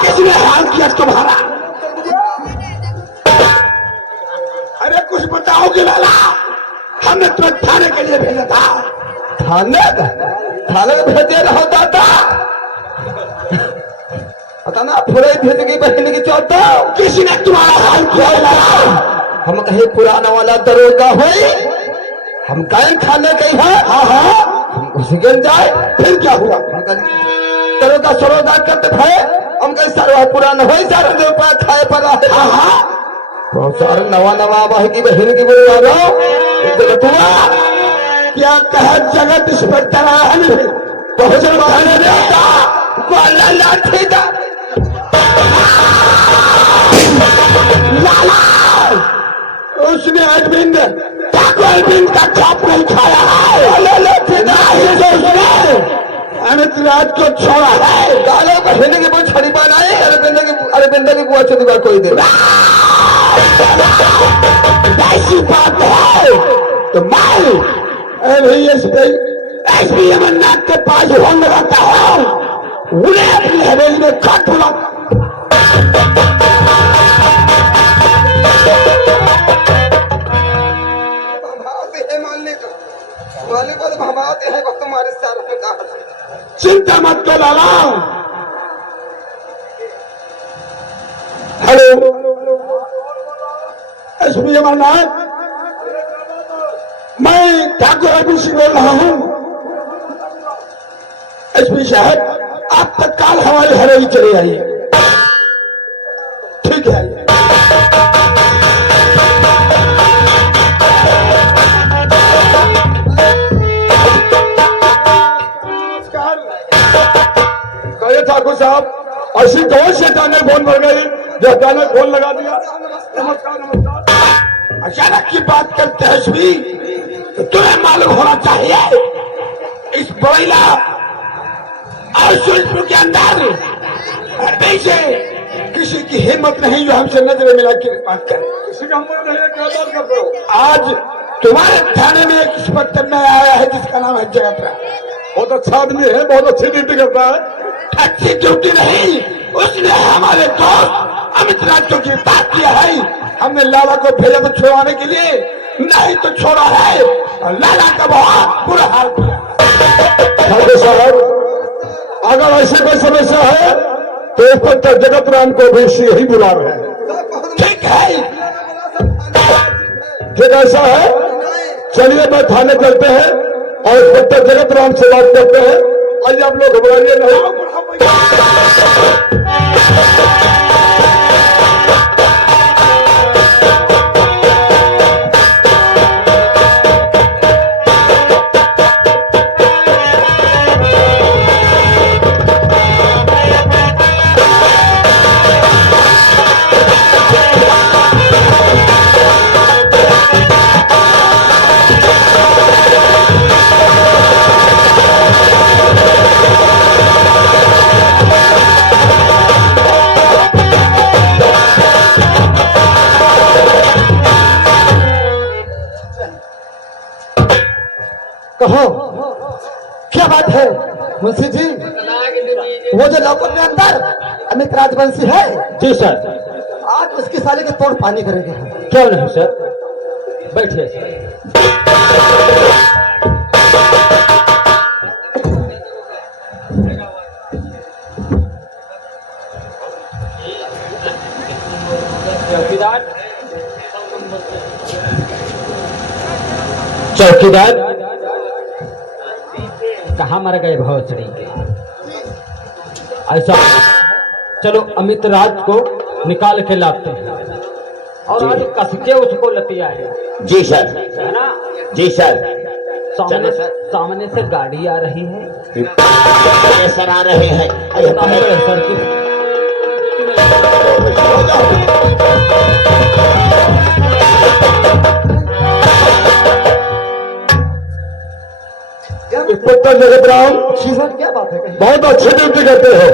किसने हाल किया तुम्हारा? अरे कुछ बताओगे लाला? हमने तुम्हें थाने के लिए भेजा था। थाने थाने भेजे रहो दादा पता ना फुरे भेज गई बहन की चौथा। किसी ने तुम्हारा हाल किया लाला? हम कहीं पुराना वाला दरोगा हुई हम कहीं खाने गई है। हाँ हाँ उसी के जाए फिर क्या हुआ? दरोगा सरोगा करते थे हम कहीं सारा पुराना हो सारे रुपया खाए पड़ा है। हाँ हाँ तो सारे नवा नवा बह की बहन की बोल रहा क्या कह जगत इस पर तराहन बहुजन खाने देता लाठी दा लाला उसने अरविंद का खप नहीं खाया है। अमित राज को छोड़ा है। गालों पर हिंदी की बहुत छड़ी बनाए अरविंद की बुआ चुका कोई दे ऐसी बात है तो मैं एसपी अमरनाथ के पास होंगे रहता हूँ उन्हें अपनी हवेली में खत बुला मालिक को भमाते हैं तुम्हारे सारे चिंता मत करो लाला। हेलो एसपी अमरनाथ, मैं ठाकुर अभी सिंह बोल रहा हूं। एसपी साहब, आप तत्काल हमारी हवेली चले आइए। ठीक है। कहे ठाकुर साहब, ऐसी कौन से दाने फोन भर गई जो अचानक फोन लगा दिया? नमस्कार नमस्कार। अचानक की बात करते हैं एसपी, तो तुम्हें मालूम होना चाहिए इस बड़ीला और सूरजपुर के अंदर अरबी से किसी की हिम्मत नहीं जो हमसे नजरें मिला के बात करे। किसी का हिम्मत नहीं है, क्या बात कर रहे हो? आज तुम्हारे थाने में एक इंस्पेक्टर नया आया है जिसका नाम है जगतरा। बहुत अच्छा आदमी है, बहुत अच्छी ड्यूटी करता है। अच्छी ड्यूटी नहीं, उसने हमारे दोस्त अमित राज को गिरफ्तार किया है। हमने लाला को भेजा तो छुड़वाने के लिए, नहीं तो छोड़ा है। लाला का बहुत बुरा हाल किया। साहब, अगर ऐसी कोई समस्या है तो इंस्पेक्टर जगत राम को भी यही बुला रहे हैं। ठीक है, ठीक ऐसा है। चलिए मैं थाने चलते हैं और इंस्पेक्टर जगत राम से बात करते हैं। आइए आप लोग घबराइए नहीं। कहो क्या बात है मुंशी जी? वो जो लौकत में अंदर अमित राजवंशी है? जी सर। आज उसकी साले के तोड़ पानी करेंगे। क्यों नहीं सर, बैठिए सर। चौकीदार कहाँ मर गए भौचड़ी? ऐसा चलो अमित राज को निकाल के लाते हैं और आज कस के उसको लतिया है। जी सर। है ना? जी सर। सामने सामने से गाड़ी आ रही है। ये सर आ रहे हैं। सर की इंस्पेक्टर जगत राम, क्या बात है? बहुत अच्छी ड्यूटी करते हो।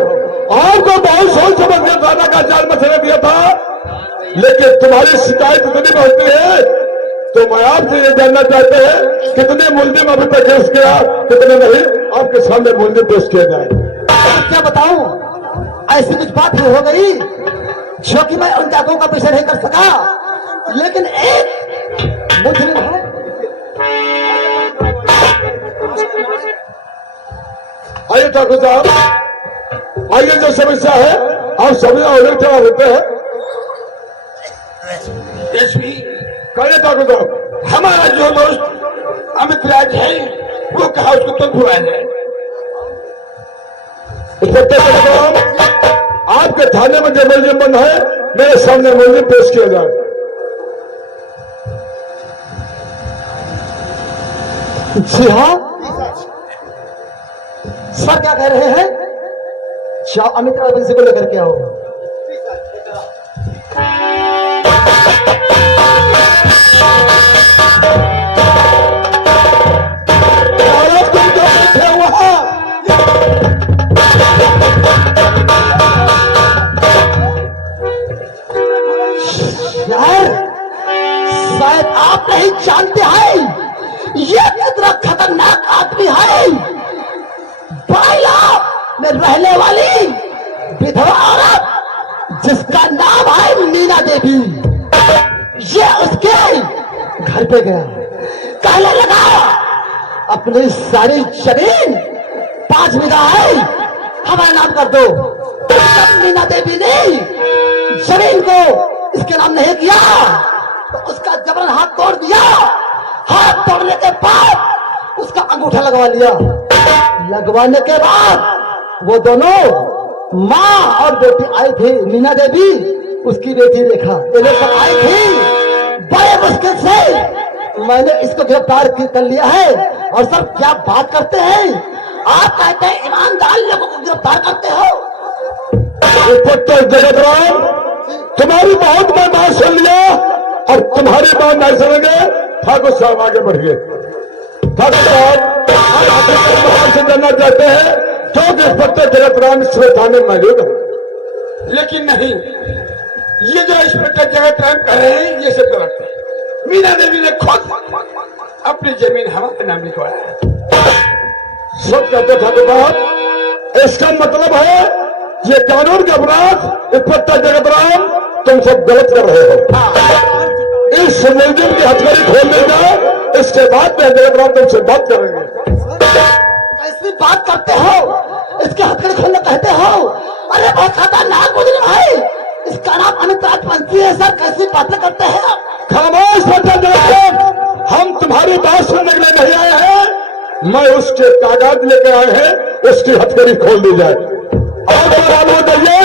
आपको बहुत सोच समझ के थाना का जाल मछली दिया था, लेकिन तुम्हारी शिकायत इतनी बढ़ती है तो मैं आपसे ये जानना चाहते हैं कितने मुलजिम अभी तक केस किया, कितने नहीं? आपके सामने मुलजिम पेश किया जाए। क्या बताऊं, ऐसी कुछ बात हो गई जो कि मैं उन डाकों का पीछा नहीं कर सका, लेकिन एक मुजरिम है। आइए ठाकुर साहब, आइए, जो समस्या है आप सभी ऑर्डर चला देते हैं। कहिए ठाकुर साहब। हमारा जो दोस्त अमित राज है वो कहा उसको तो बुला जाए। इंस्पेक्टर जगत राम, आपके थाने में जो मुलजिम बंद है मेरे सामने मुलजिम पेश किया जाए। जी हाँ सर, क्या कह रहे हैं? जाओ अमित राजवंशी को लेकर के आओ। यार शायद आप नहीं जानते हैं ये कितना खतरनाक आदमी है। बाइला में रहने वाली विधवा औरत जिसका नाम है मीना देवी, ये उसके घर पे गया, कहने लगा अपनी सारी जमीन 5 बीघा है, हमारा नाम कर दो। मीना देवी ने जमीन को इसके नाम नहीं किया तो उसका जबरन हाथ तोड़ दिया। हाथ तोड़ने के बाद उसका अंगूठा लगवा लिया। लगवाने के बाद वो दोनों माँ और बेटी आई थी, मीना देवी उसकी बेटी रेखा, ये लोग सब आई थी। बड़े मुश्किल से मैंने इसको गिरफ्तार कर लिया है। और सब क्या बात करते हैं, आप कहते हैं ईमानदार लोगों को गिरफ्तार करते हो। जगत राम, तुम्हारी बहुत मैं बात सुन लिया और तुम्हारी बात नहीं सुनेंगे। ठाकुर साहब आगे बढ़िए। ठाकुर साहब से जानना चाहते हैं क्योंकि इंस्पेक्टर जगत राम इस थाने में मौजूद है। लेकिन नहीं, ये जो इंस्पेक्टर जगत राम कर रहे हैं ये सब गलत है। मीना देवी ने खुद अपनी जमीन हमारे नाम लिखवाया है। सब कहते ठाकुर साहब, इसका मतलब है ये कानून के अपराध इंस्पेक्टर जगत राम तुम सब गलत कर रहे हो। इस मुलजिम की हथकड़ी खोल दी जाए, इसके बाद में जगत राम तुमसे बात करेंगे। कैसी बात करते हो, इसके हथकड़ी खोलना कहते हो? अरे बहुत खतरनाक मुजरिम है, इसका नाम अमित राजवंशी है सर। कैसी बातें करते हैं आप? खामोश इंस्पेक्टर जगत राम, हम तुम्हारी बात सुनने के लिए नहीं आए हैं। मैं उसके कागज लेके आए हैं, उसकी हथकड़ी खोल दी जाए। और सवाल हो जाइए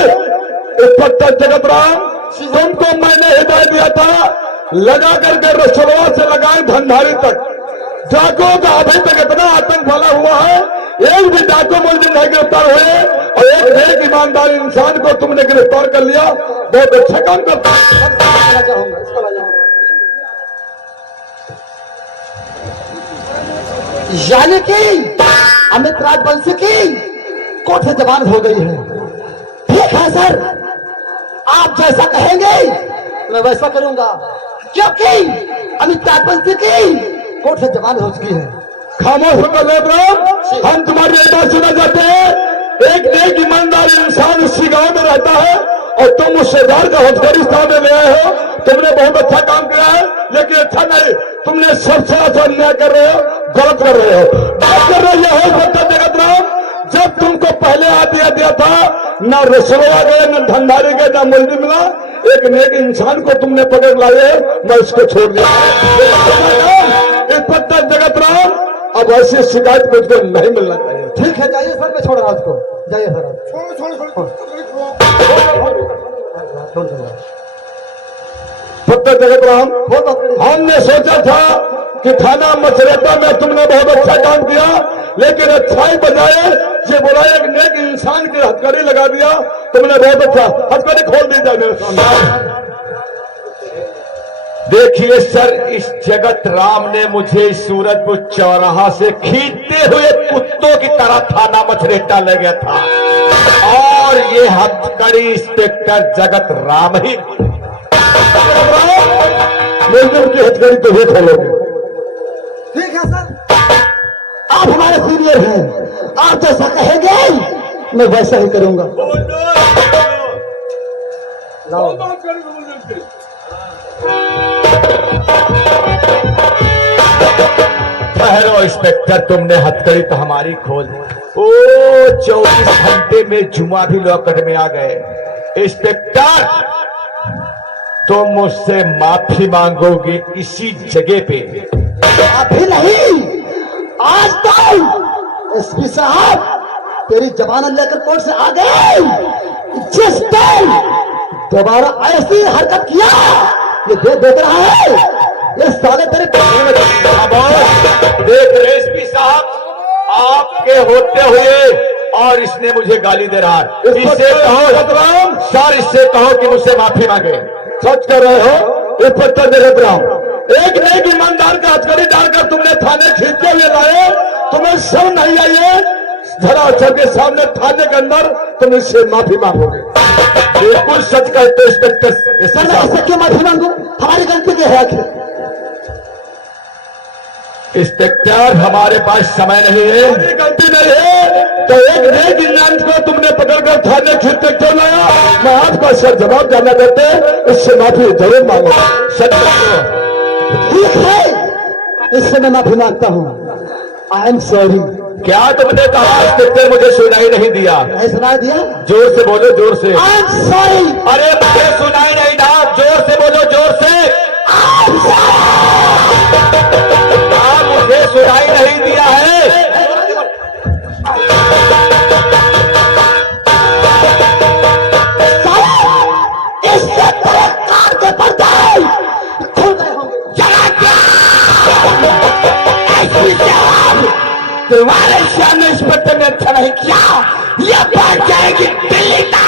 इंस्पेक्टर जगत राम, तुमको मैंने हिदायत दिया था लगा करके रसोड़वा से लगाए धनधारी तक। डाकुओं का अभी तक इतना आतंक फैला हुआ है, एक भी डाकू मुलजिम नहीं गिरफ्तार हुए और एक ईमानदार इंसान को तुमने गिरफ्तार कर लिया। बहुत अच्छा काम करता यानी कि अमित राजवंशी की कोर्ट से जमानत हो गई है। ठीक है सर, आप जैसा कहेंगे मैं वैसा करूंगा, क्योंकि अमित राजवंशी की कोर्ट से जमानत हो चुकी है। खामोश होकर ले राम, हम तुम्हारी बात सुनना चाहते हैं। एक नेक ईमानदार इंसान इसी गांव में रहता है और तुम उससे दार का हथकड़ी सामने ले आए हो। तुमने बहुत अच्छा काम किया है, लेकिन अच्छा नहीं, तुमने सबसे अच्छा अन्याय कर रहे हो, गलत कर रहे हो। बात कर रहे हो इंस्पेक्टर जगत राम, जब तुमको पहले आदिया दिया था ना रसोड़ा गए, न धंधारी गए, न मुलजिम मिला, एक नेक इंसान को तुमने पकड़ लाए, मैं उसको छोड़ दिया। इंस्पेक्टर जगत राम, अब ऐसी शिकायत मुझको नहीं मिलना चाहिए। ठीक है, जाइए सर, मैं छोड़ रहा हूं उसको। जाइए सर, इंस्पेक्टर जगत राम, हमने सोचा था कि थाना मछरेटा में तुमने बहुत अच्छा काम किया, लेकिन अच्छाई बजाय ये बुरा एक नेक इंसान की हथकड़ी लगा दिया। तुमने बहुत अच्छा, हथकड़ी खोल दी जाए मेरे सामने। देखिए सर, इस जगत राम ने मुझे इस सूरजपुर चौराहा से खींचते हुए कुत्तों की तरह थाना मछरेटा ले गया था, और ये हथकड़ी इंस्पेक्टर जगत राम ही मुलजिम की हथकड़ी तो ये खोलोगे। ठीक है सर, आप हमारे सीनियर हैं, आप जैसा कहेंगे मैं वैसा ही करूंगा। ठहरो इंस्पेक्टर, तुमने हथकड़ी तो हमारी खोल दी। ओ 24 घंटे में जुमा भी लॉकअप में आ गए। इंस्पेक्टर, तुम मुझसे माफी मांगोगे इसी जगह पे। अभी नहीं, आज तक एसपी साहब तेरी जमानत लेकर कोर्ट से आ गए। जिस टाइम दोबारा ऐसी हरकत किया, ये देख रहा है, ये साले तेरे देख रहे एसपी साहब, आपके होते हुए और इसने मुझे गाली दे रहा है। इससे कहो सर, इससे कहो कि मुझसे माफी मांगे। सच कर रहे हो इंस्पेक्टर जगत राम, एक नेक ईमानदार का हथकड़ी डालकर तुमने थाने खींचते हुए लाए, तुम्हें शर्म नहीं आई है? धराचर के सामने थाने के अंदर तुम इससे माफी मांगोगे। बिल्कुल सच कहते इंस्पेक्टर। इससे क्यों माफी मांगू? हमारी गलती क्या है आखिर? इंस्पेक्टर, हमारे पास समय नहीं है। गलती नहीं है तो एक नेक इंसान को तुमने पकड़कर थाने खींचते क्यों लाया? मैं आपका सर जवाब जानना चाहते हैं, इससे माफी जरूर मांगो। सच करो। ठीक है, इससे मैं माफी मांगता हूँ, आई एम सॉरी। क्या तुमने कहा इंस्पेक्टर? मुझे सुनाई नहीं दिया। सुना दिया? जोर से बोलो, जोर से। I am sorry. अरे मुझे सुनाई नहीं था, जोर से बोलो, जोर से। मुझे सुनाई नहीं दिया है। इससे तेरे कार के पर्दे खुल गए होंगे। तुम्हारे सामने इंस्पेक्टर ने अच्छा नहीं किया, ये बात जाएगी दिल्ली तक।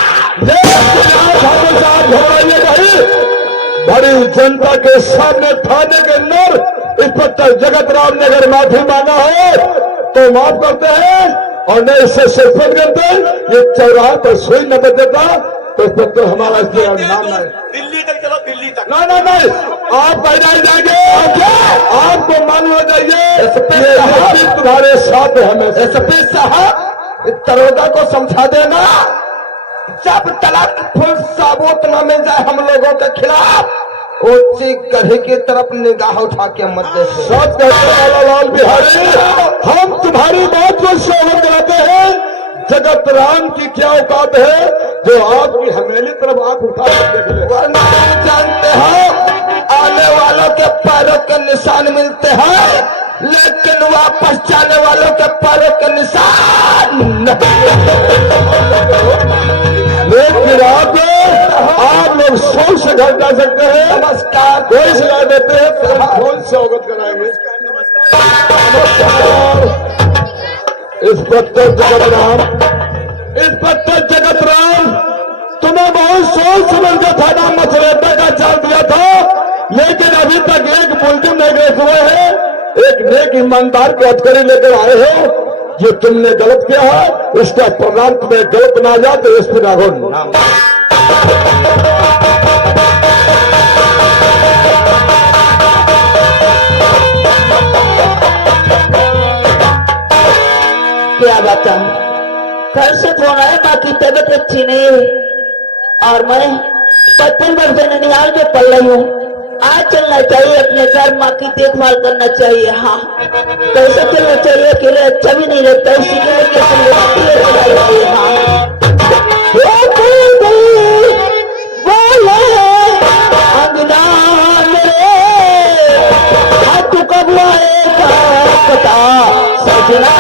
बड़ी जनता के सामने थाने के अंदर इंस्पेक्टर जगत राम ने अगर माफी मांगा है तो माफ करते हैं, और नहीं इससे सस्पेंड करते हैं। ये चौराहे पर सुई न बचता तो इंस्पेक्टर हमारा इसलिए नाम नहीं। दिल्ली तक चलो, दिल्ली तक। नहीं, आप पैदा जाएंगे, आपको मालूम हो जाइए तुम्हारे साथ है हमेशा। एसपी साहब, दरोगा को समझा देना, जब तलक फुल साबुत न मिल जाए हम लोगों के खिलाफ, ऊंची गढ़ी की तरफ निगाह उठा के मत देखो। सच कहते हैं लाल बिहारी, हम तुम्हारी बात को श्रवण कराते हैं। जगत राम की क्या औकात है जो आपकी हमेली तरफ आंख उठा कर देख ले। वरना जानते हो आने वालों के पैरों के निशान मिलते हैं, लेकिन वापस जाने वालों के पैरों के निशान लेकिन आप लोग 100 से घर जा सकते हैं। नमस्कार। कोई सलाह देते हैं, फोन से अवगत कराएंगे। इंस्पेक्टर जगत राम, इंस्पेक्टर जगत राम, तुम्हें बहुत सोच समझ कर थाना मछरेटा का चाल दिया था, लेकिन अभी तक एक मुलजिम नहीं गिरफ्तार हुए हैं। एक नेक ईमानदार के हथकड़ी लेकर आए हो, ये तुमने गलत किया है, इसका परिणाम तुम्हें गलत ना जाए तो इस पर नाम। क्या बताऊं, घर से फोन आया, बाकी तबीयत अच्छी नहीं है और मैं 55 वर्ष से ननिहाल में पड़ रही हूँ। आज चलना चाहिए अपने घर, माँ की देखभाल करना चाहिए। हाँ, कैसे चलना चाहिए, अकेले अच्छा भी नहीं लगता, इसीलिए तू कब आएगा पता सजना।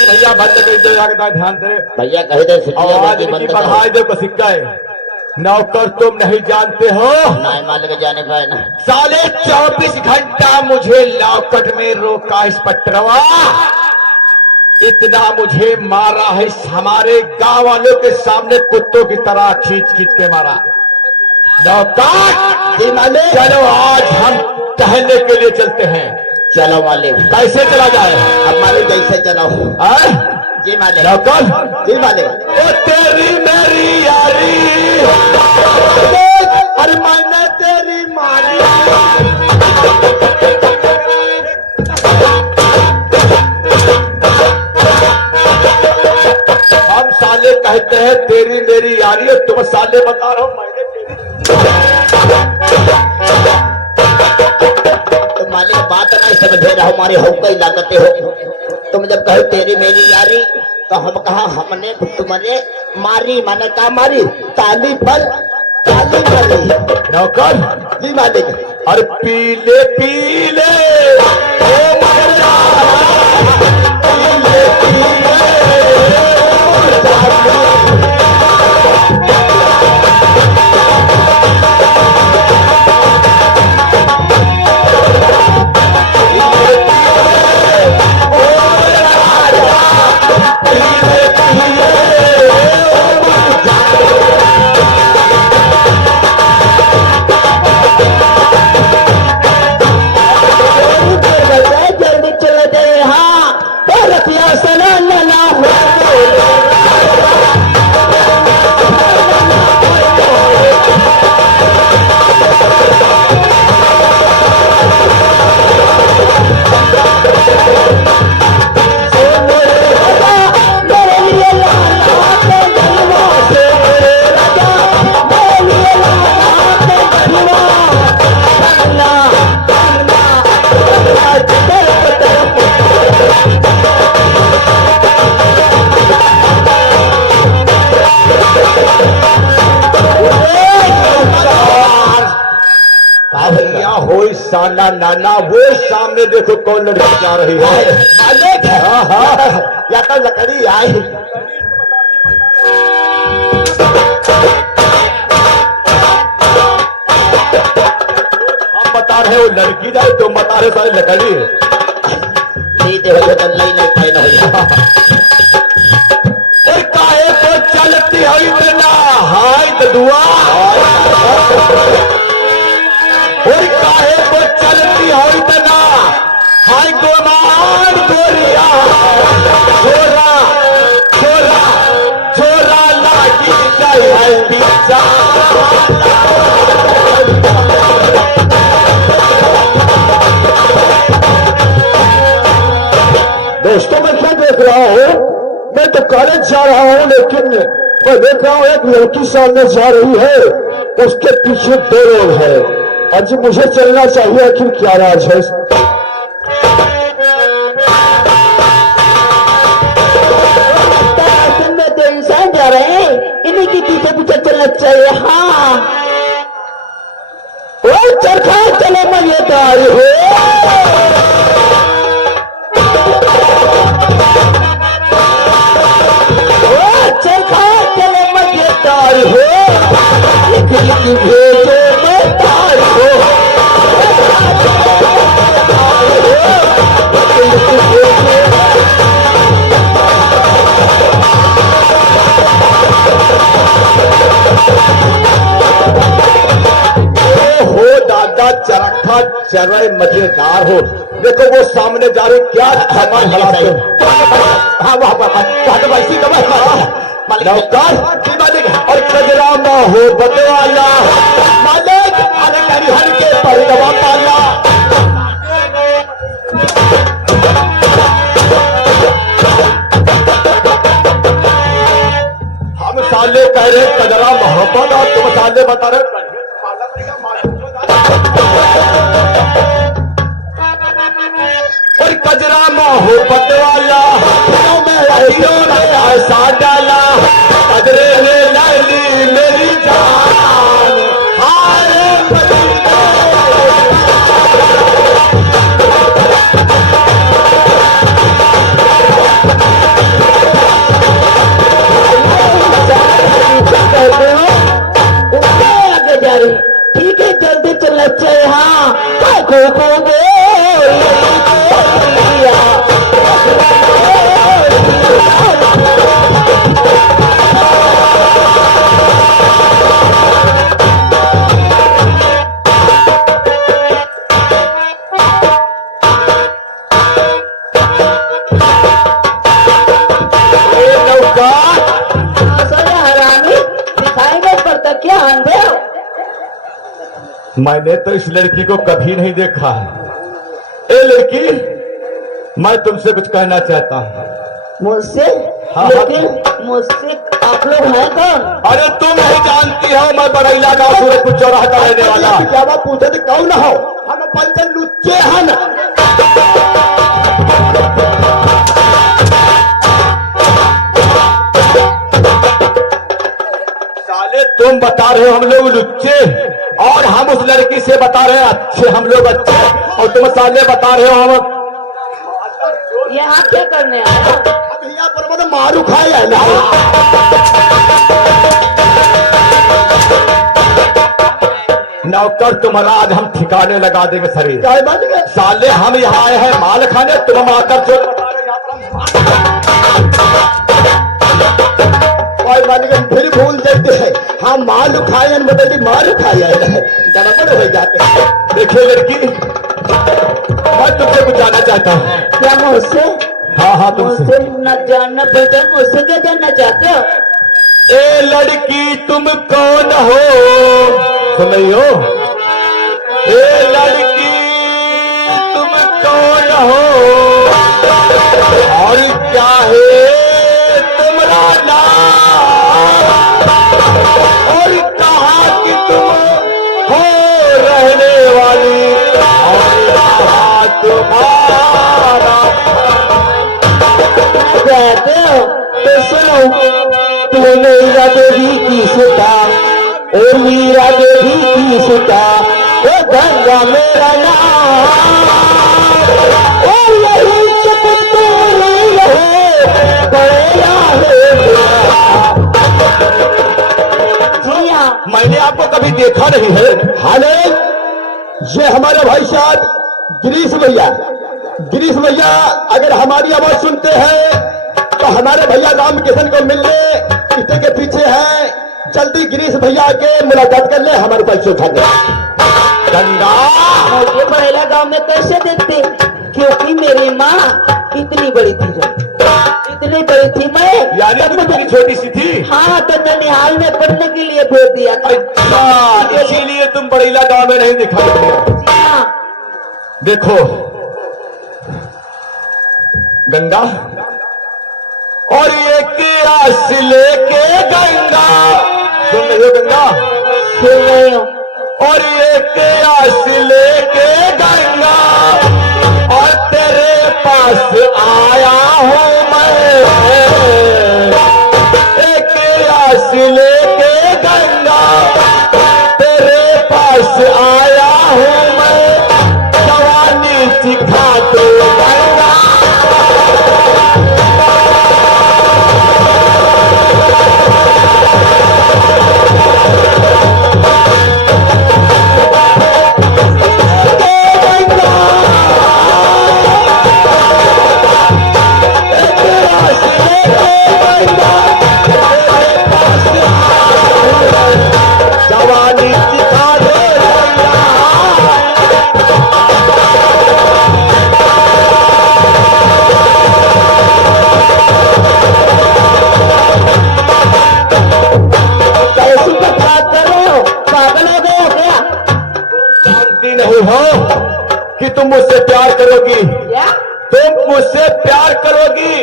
भैया बंद कर दो, ध्यान से भैया कह दे आवाज की बढ़ाई दो, सिक्का है। नौकर तुम नहीं जानते हो, नहीं मालिक जाने का है ना। साले 24 घंटा मुझे लॉकअप में रोका इस पटरवा, इतना मुझे मारा है, हमारे गांव वालों के सामने कुत्तों की तरह खींच खींच के मारा। नौकर चलो आज हम टहलने के लिए चलते हैं। चलो मालिक। कैसे चला जाए? अब मालिक जैसे चलो। जी मालिक। नौकर जी मालिक। ओ तेरी मेरी यारी, अरे मैंने तेरी मारी। हम साले कहते हैं तेरी मेरी यारी, और तुम साले बता रहे हो मैंने तो मालिक बात नहीं समझे रहा, हमारी हौका लागते हो। तुम जब कहो तेरी मेरी यारी तो हम कहा हमने तुम्हारे मारी, माने का मारी, ताली पर ताली मारी। नौकर जी मालिक। अरे पीले पीले ओ मगरा, पीले पीले ना ना ना, वो सामने देखो कौन लड़की जा रही है। मालिक, हाँ हाँ, या तो लकड़ी आई। हम बता रहे हो लड़की जाए, तुम बता रहे सारे लकड़ी है। ठीक है, तो नहीं पाए ना। और काहे को चलती है इतना, हाय दुआ। और काहे को चलती है इतना, हाय गोमार गोरिया। छोरा छोरा छोरा लागी जाए है पीछा। दोस्तों मैं क्या देख रहा हूँ, मैं तो कॉलेज जा रहा हूँ, लेकिन मैं देख रहा हूँ एक लड़की सामने जा रही है, उसके पीछे 2 लोग हैं। आज मुझे चलना चाहिए, आखिर क्या राज है। असल में तो इंसान जा रहे हैं, इन्हीं के पीछे पीछे चलना चाहिए। हाँ, वो चरखा चले मजेदार हो। चरखा चले मजेदार हो, लेकिन भेजो मजेदार हो। हो दादा, चरखा चरे मजेदार हो। देखो वो सामने जा रही, क्या सामान मालिक हलाते सही। हो। हाँ वाह वाह वाह, तो वैसी तो मालिक नौकर और कजरा हो बदवाला मालिक, अरे हरिहर के परिदवा पाला। हम साले कह रहे कजरा मोहब्बत, और तुम साले बता रहे और कजरा मोहब्बत वाला में ऐसा डाला, कजरे ने लैली मेरी जान। हाय आगे जा रहे, ठीक है, जल्दी चलना चाहिए। हाँ, को हरामी दिखाई नहीं पड़ता क्या? अंधे हो? मैंने तो इस लड़की को कभी नहीं देखा है। ए लड़की, मैं तुमसे कुछ कहना चाहता हूँ। मुझसे? हाँ। लेकिन मुझसे आप लोग हैं कौन? अरे तुम नहीं जानती हो, मैं बड़ैला गांव सूरजपुर चौराहा का रहने वाला। क्या बात पूछे थे, कौन हो? हम पंचन लुच्चे हैं ना। साले तुम बता रहे हो हम लोग लुच्चे, और हम उस लड़की से बता रहे हैं अच्छे, हम लोग अच्छे, और तुम साले बता रहे हो हम। यहाँ क्या करने आया? अब यहाँ पर मतलब मारू खाए है ना। नौकर तुम्हारा आज हम ठिकाने लगा देंगे शरीर। क्या बात है? साले हम यहाँ आए हैं माल खाने, तुम हम आकर जो कोई मालिक फिर भूल जाते हैं। हम माल उठाए बदल माल उठाए गड़बड़ हो जाते हैं। देखिए लड़की, मैं तुमसे कुछ जानना चाहता हूँ। क्या मुझसे? हाँ हाँ तुमसे। मुझसे न जानना पहचान, मुझसे क्या जानना चाहते हो? ए लड़की तुम कौन हो? सुन रही हो? ए लड़की तुम कौन हो, और क्या है तुम्हारा नाम, और कहाँ की तुम हो रहने वाली, और कहाँ तुम्हारा कहते हो तो सुनो। तू मीरा देवी की सुता, और मीरा देवी की सुता, ओ गंगा मेरा नाम, और यही से तुझको नहीं है बड़ा है। जी हाँ। मैंने आपको कभी देखा नहीं है। हाले ये हमारे भाई साहब गिरीश भैया, गिरीश भैया अगर हमारी आवाज सुनते हैं तो हमारे भैया राम किशन को मिलने इतने के पीछे हैं। जल्दी गिरीश भैया के मुलाकात कर ले, हमारे पैसे उठा दे। गंगा मुझे बड़ेला गांव में कैसे देखते, क्योंकि मेरी माँ इतनी बड़ी थी, इतनी बड़ी थी मैं। यानी तुम इतनी छोटी सी थी। हाँ, तो ननिहाल में पढ़ने के लिए भेज दिया था। अच्छा, इसीलिए तुम बड़ीला गांव में नहीं दिखाई दिया। जी हाँ। देखो गंगा, और एक आस लेके गंगा, सुन रही हो गंगा, सुन रही हूँ। और एक आस लेके गंगा, और तेरे पास आया हूँ मैं। एक आस लेके गंगा, तेरे पास आया हूँ मैं, जवानी सिखा दो गंगा। जवानी सिखा दो कैसी तो बात कर रहे हो, पागल हो गए हो क्या? जानती नहीं हो कि तुम मुझसे प्यार करोगी, क्या? तुम मुझसे प्यार करोगी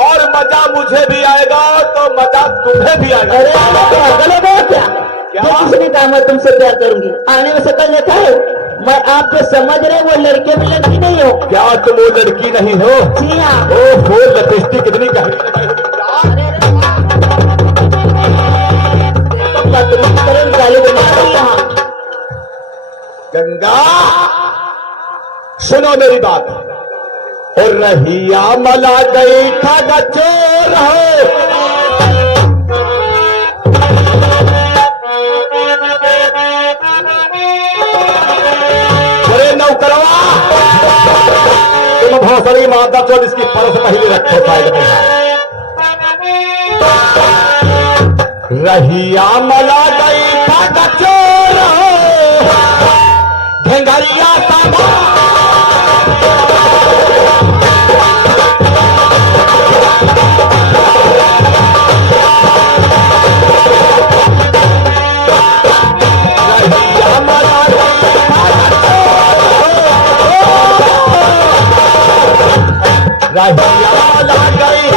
और मजा मुझे भी आएगा तो मजा तुम्हें भी आएगा। अरे पागल हो गए हो क्या? क्या? जो किसने कहा मैं तुमसे प्यार करूंगी? आने में शकल देखा है? मैं आपको समझ रहे, वो लड़के में लड़की नहीं हो। क्या तुम वो लड़की नहीं हो? जी हाँ। ओहो, लिपस्टिक कितनी गहरी लगाई हो तुम यार। बदतमीज करें, गाली देना है यहाँ। गंगा सुनो मेरी बात, और रहिया मला गई ठग चोर हो, अरे नौकरवा तुम भौसड़ी माता चोर, इसकी परस पहले रखो साइड में। रहिया मला गई ठग चोर हो, ढेंगरिया साबा रहिया ला गई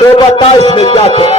तो बता इसमें क्या था?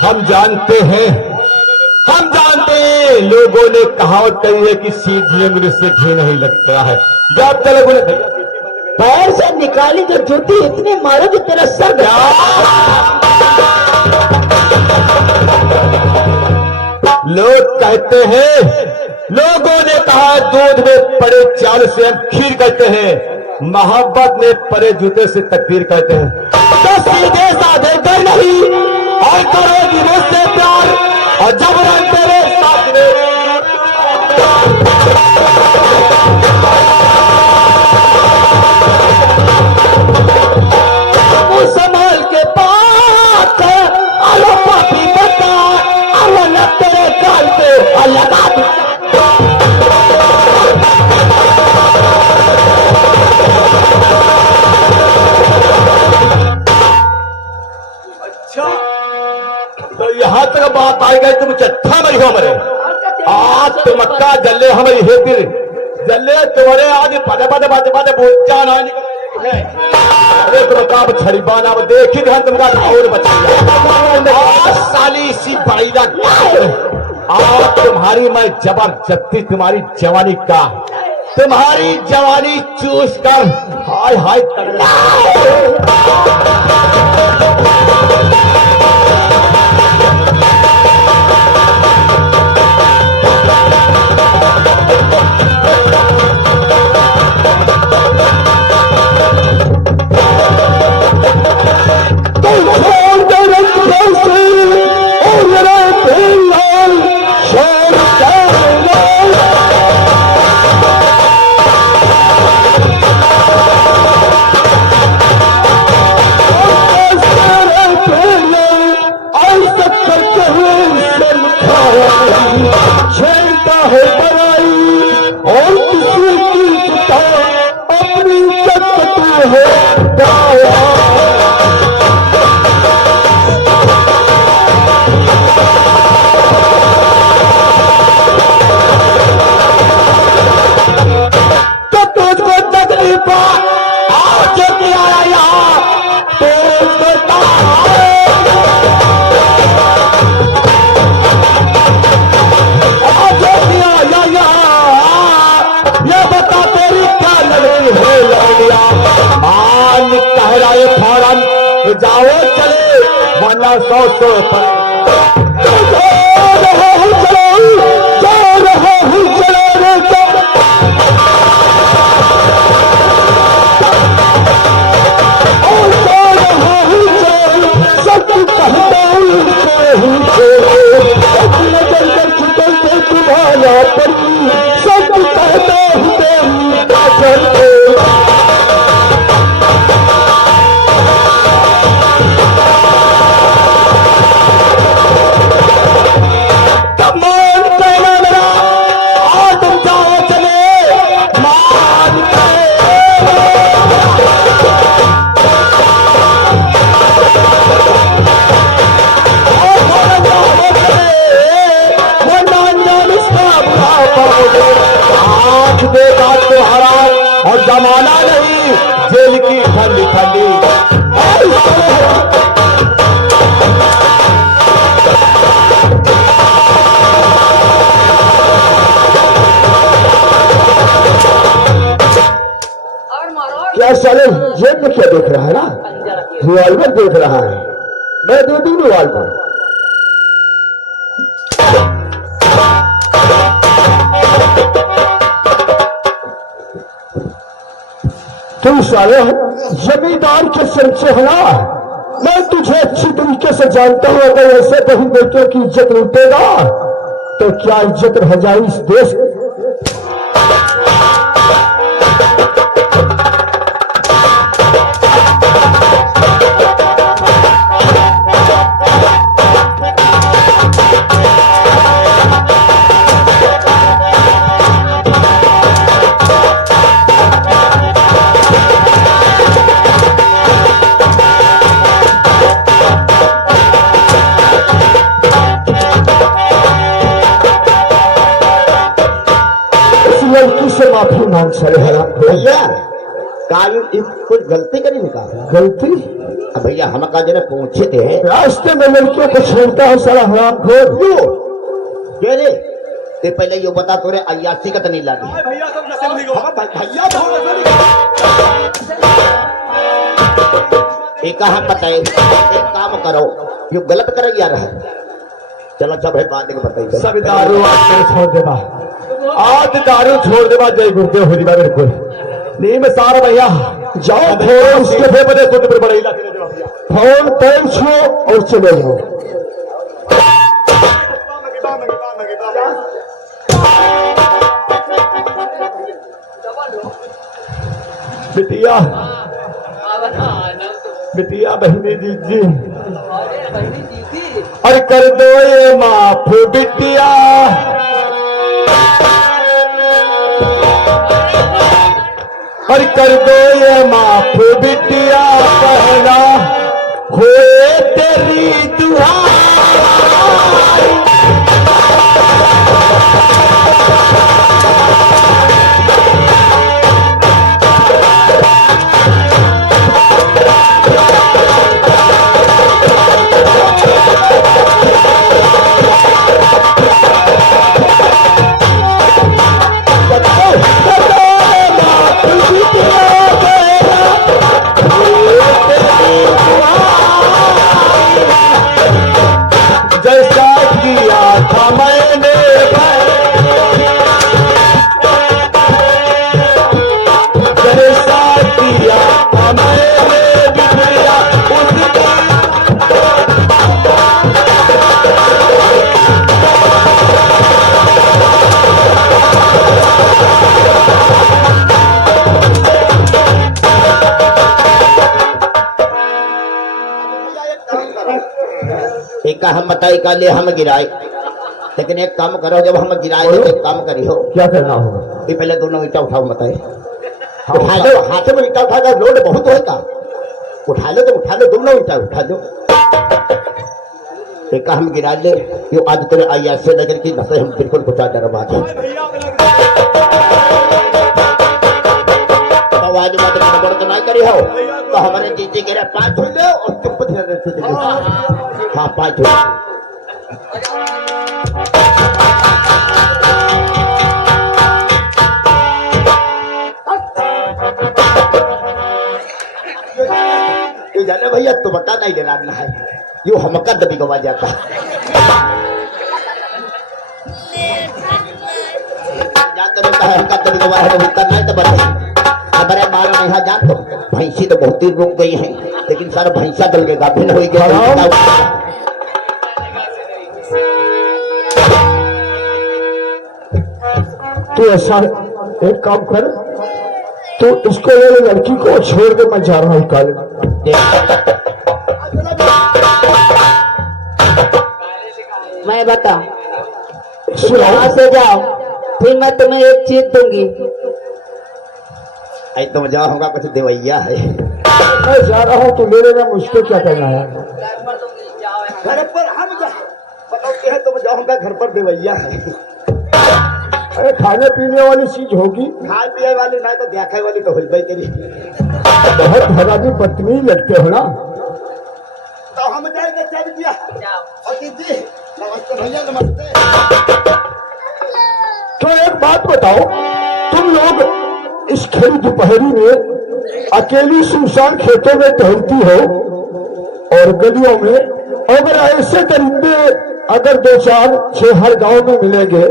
हम जानते हैं लोगों ने कहावत कही है कि सीधी उंगली से घी नहीं लगता है। जब तक बोले पैर से निकाली जो जूती इतनी मारो कि तेरा सर लोग कहते हैं, लोगों ने कहा दूध में पड़े चाल से हम खीर कहते हैं, मोहब्बत में पड़े जूते से तकदीर कहते हैं। तो सीधे साधे कर नहीं और करोगी मुझसे प्यार और जबरन तेरे साथ में संभाल के पास आलो पापी बता आलो न तेरे काल पे और लगा अच्छा तो यहाँ तक बात आई गई, तुम चट्ठा मरी हो मरे आज तुम मक्का जल्ले हमारी हेतिर जल्ले तुम्हारे आज पदे पदे पदे पदे बोचा ना अरे तुम काब छड़ी बाना देखी ध्यान तुमका और बचा साली सी बड़ी आज तुम्हारी मैं जबरदस्ती तुम्हारी जवानी का तुम्हारी जवानी चूस कर हाय हाय जाओ चले वरना 100 साले जेब में क्या देख रहा है ना? रिवॉल्वर देख रहा है। मैं दे दूं रिवॉल्वर। तुम साले जमींदार के सिर से हला। मैं तुझे अच्छी तरीके से जानता हूं। अगर ऐसे बहन बेटियों की इज्जत लूटेगा तो क्या इज्जत रह जाए इस देश की? लड़की से माफी मांग सारे हराम। भैया काल कुछ गलती करी निकाल गलती? अब भैया हम का जरा पहुंचे थे रास्ते में लड़कियों को छोड़ता है सारा हराम खोर। रे ते पहले यो बता तोरे अयासी का तो नहीं लागी भैया एक कहा पता है एक काम करो यो गलत कर यार है। चलो सब है बात के बताइए सब दारू आज छोड़ देगा। आज दारू छोड़ देगा। जय गुरुदेव हो जाएगा बिल्कुल नहीं। मैं सारा भैया जाओ फोन उसके पेपर पर बड़े फोन पैर छो और चले जाओ। बिटिया बिटिया बहनी दीदी अरे कर दो ये माफ बिटिया। अरे कर दो ये माफ बिटिया कहना होए तेरी दुआ। जैसा किया था मैंने जैसा किया था मैंने बिटिया एक हम बताई का ले हम गिराए लेकिन एक काम करो जब हम गिराए तो एक काम करी हो क्या करना होगा? ये पहले दोनों ईटा उठाओ बताए उठा लो हाथ में ईटा उठा दो लोड बहुत होगा उठा लो तो उठा लो दोनों ईटा उठा दो एक हम गिरा ले ये आज तेरे आई से नजर की नशे हम बिल्कुल कुछ डरवा दे आवाज मत गड़बड़ तो ना करी हो तो हमारे जीजी गिरा पाँच हो जाओ और चुप थे हाँ पाँच हो ये जाने भैया तो बता नहीं डराना है यू हमका दबी गवा जाता जानते रहता है हमका दबी गवा है तो भीतर नहीं तो बता हमारे मारो यहाँ जान दो भैंसी तो बहुत ही रुक गई है लेकिन सारा भैंसा दल के गाभिन हो गया तू ऐसा एक काम कर तू इसको ये लड़की को छोड़ दे। मैं जा रहा हूँ कॉलेज। मैं बता सुनाओ। यहाँ से जाओ फिर मैं तुम्हें एक चीज दूंगी। आई तुम जाओ होगा कुछ देवैया है मैं जा रहा हूँ तू ले लेना। मुझको क्या करना है? घर पर हम बताओ है तुम जाओ होगा घर पर देवैया है अरे खाने पीने वाली चीज होगी। खाए पिए वाली नहीं तो देखे वाली तो हुई तेरी बहुत हरामी बदतमीज लगते हो ना। तो हम जाएंगे चल दिया और दीदी नमस्ते भैया नमस्ते। तो एक बात बताओ तुम लोग इस खेल दोपहरी में अकेली सुनसान खेतों में टहलती हो और गलियों में, अगर ऐसे दरिंदे अगर 2-4-6 हर गांव में मिलेंगे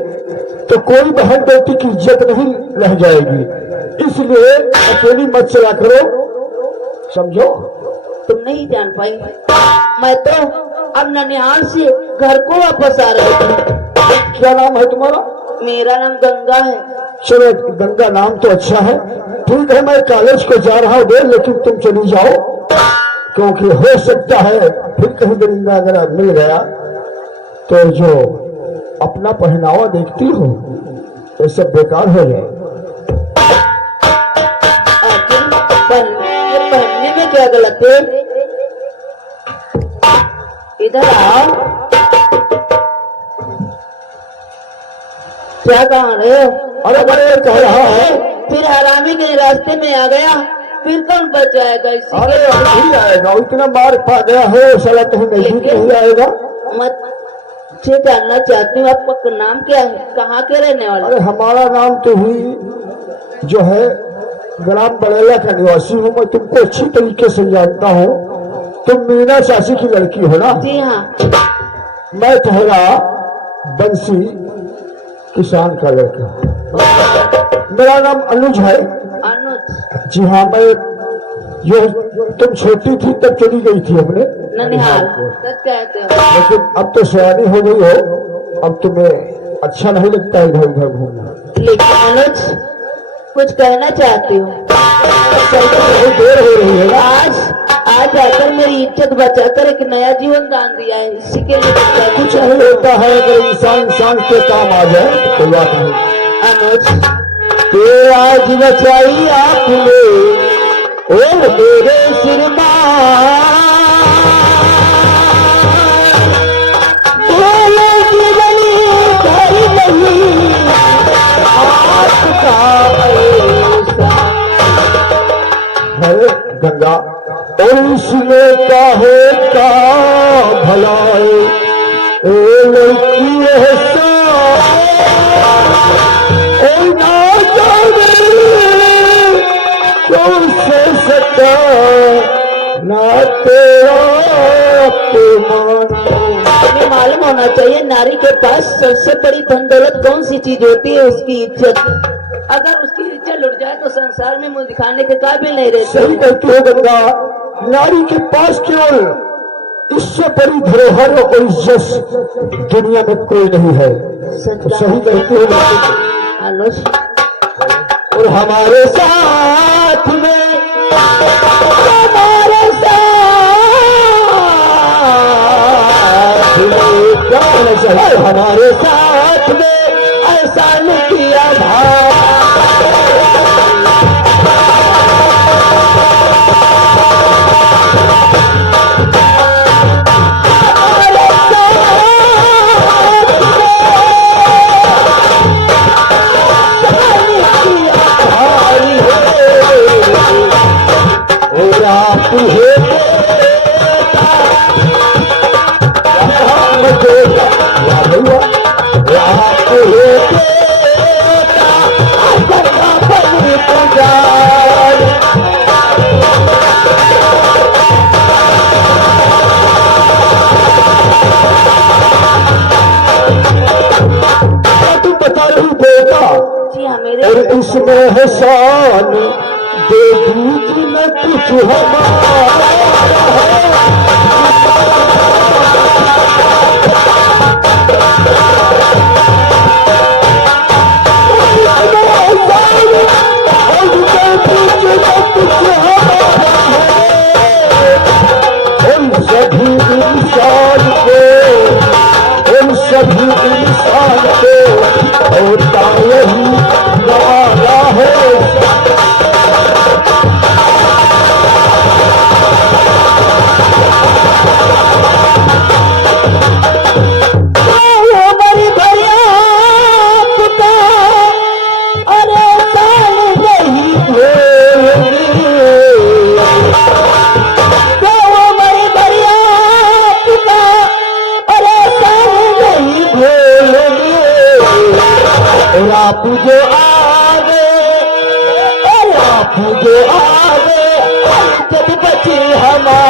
तो कोई बहन बेटी की इज्जत नहीं रह जाएगी। इसलिए अकेली मत चला करो, समझो। तुम नहीं जान पाई, मैं तो अब ननिहाल से घर को वापस आ रही हूँ। क्या नाम है तुम्हारा? मेरा नाम गंगा है। चलो, गंगा नाम तो अच्छा है। ठीक है, मैं कॉलेज को जा रहा हूँ, लेकिन तुम चली जाओ, क्योंकि हो सकता है फिर कहीं दरिंदा अगर मिल गया तो जो अपना पहनावा देखती हो ये सब बेकार हो जाए। आखिर ये पहनने में क्या गलत है? इधर आओ। क्या कहा रहे हो? अरे बड़े कह रहा है, फिर हरामी के रास्ते में आ गया, फिर कौन बचाएगा इसी? अरे अब नहीं आएगा, इतना मार पा गया है, साला कहीं नजदीक नहीं आएगा। मत मुझे जानना चाहती हूँ, आपका नाम क्या है, कहाँ के रहने वाले? अरे हमारा नाम तो ही जो है ग्राम बड़ेला का निवासी हूँ। मैं तुमको अच्छी तरीके से जानता हूँ, तुम मीना चाची की लड़की हो ना? जी हाँ। मैं ठहरा बंसी किसान का लड़का। मेरा नाम अनुज है। अनुज? जी हाँ, मैं जो तुम छोटी थी तब चली गई थी अपने ननिहाल, सच कहते हो? लेकिन अब तो सयानी हो गई हो, अब तुम्हें अच्छा नहीं लगता इधर उधर घूमना। लेकिन अनुज कुछ कहना चाहती हूँ। बहुत देर हो रही है ना। आज आकर मेरी इज्जत बचाकर एक नया जीवन दान दिया है, इसी के लिए कुछ नहीं होता है, अगर इंसान के काम आ जाए तो बात नहीं। अनुज ते आज बचाई आपने और मेरे सिरमा, बोले जीवन घर नहीं आपका ऐसा है गंगा, और इसमें काहे का भलाई ए लड़की ऐसा ना जाने कौन से सता ना तेरा तुम्हें मालूम होना चाहिए, नारी के पास सबसे बड़ी धन दौलत कौन सी चीज होती है? उसकी इज्जत। अगर उसकी इज्जत लुट जाए तो संसार में मुंह दिखाने के काबिल नहीं रहते। सही कहती हो गंगा, नारी के पास केवल इससे बड़ी धरोहर और इज्जत दुनिया में कोई नहीं है। तो सही कहती हो अनुज, और हमारे साथ में क्या होना चाहिए? हमारे साथ में ऐसा नहीं किया और इसमें हसान दे दीजिए न कुछ हमारा। सभी इंसान को होता यही गवारा है। बड़ी भैया पिता अरे साल नहीं बड़ी भैया पिता अरे साल नहीं भूलेंगे। और आप जो आगे बापू जो आवे जब बची हमारी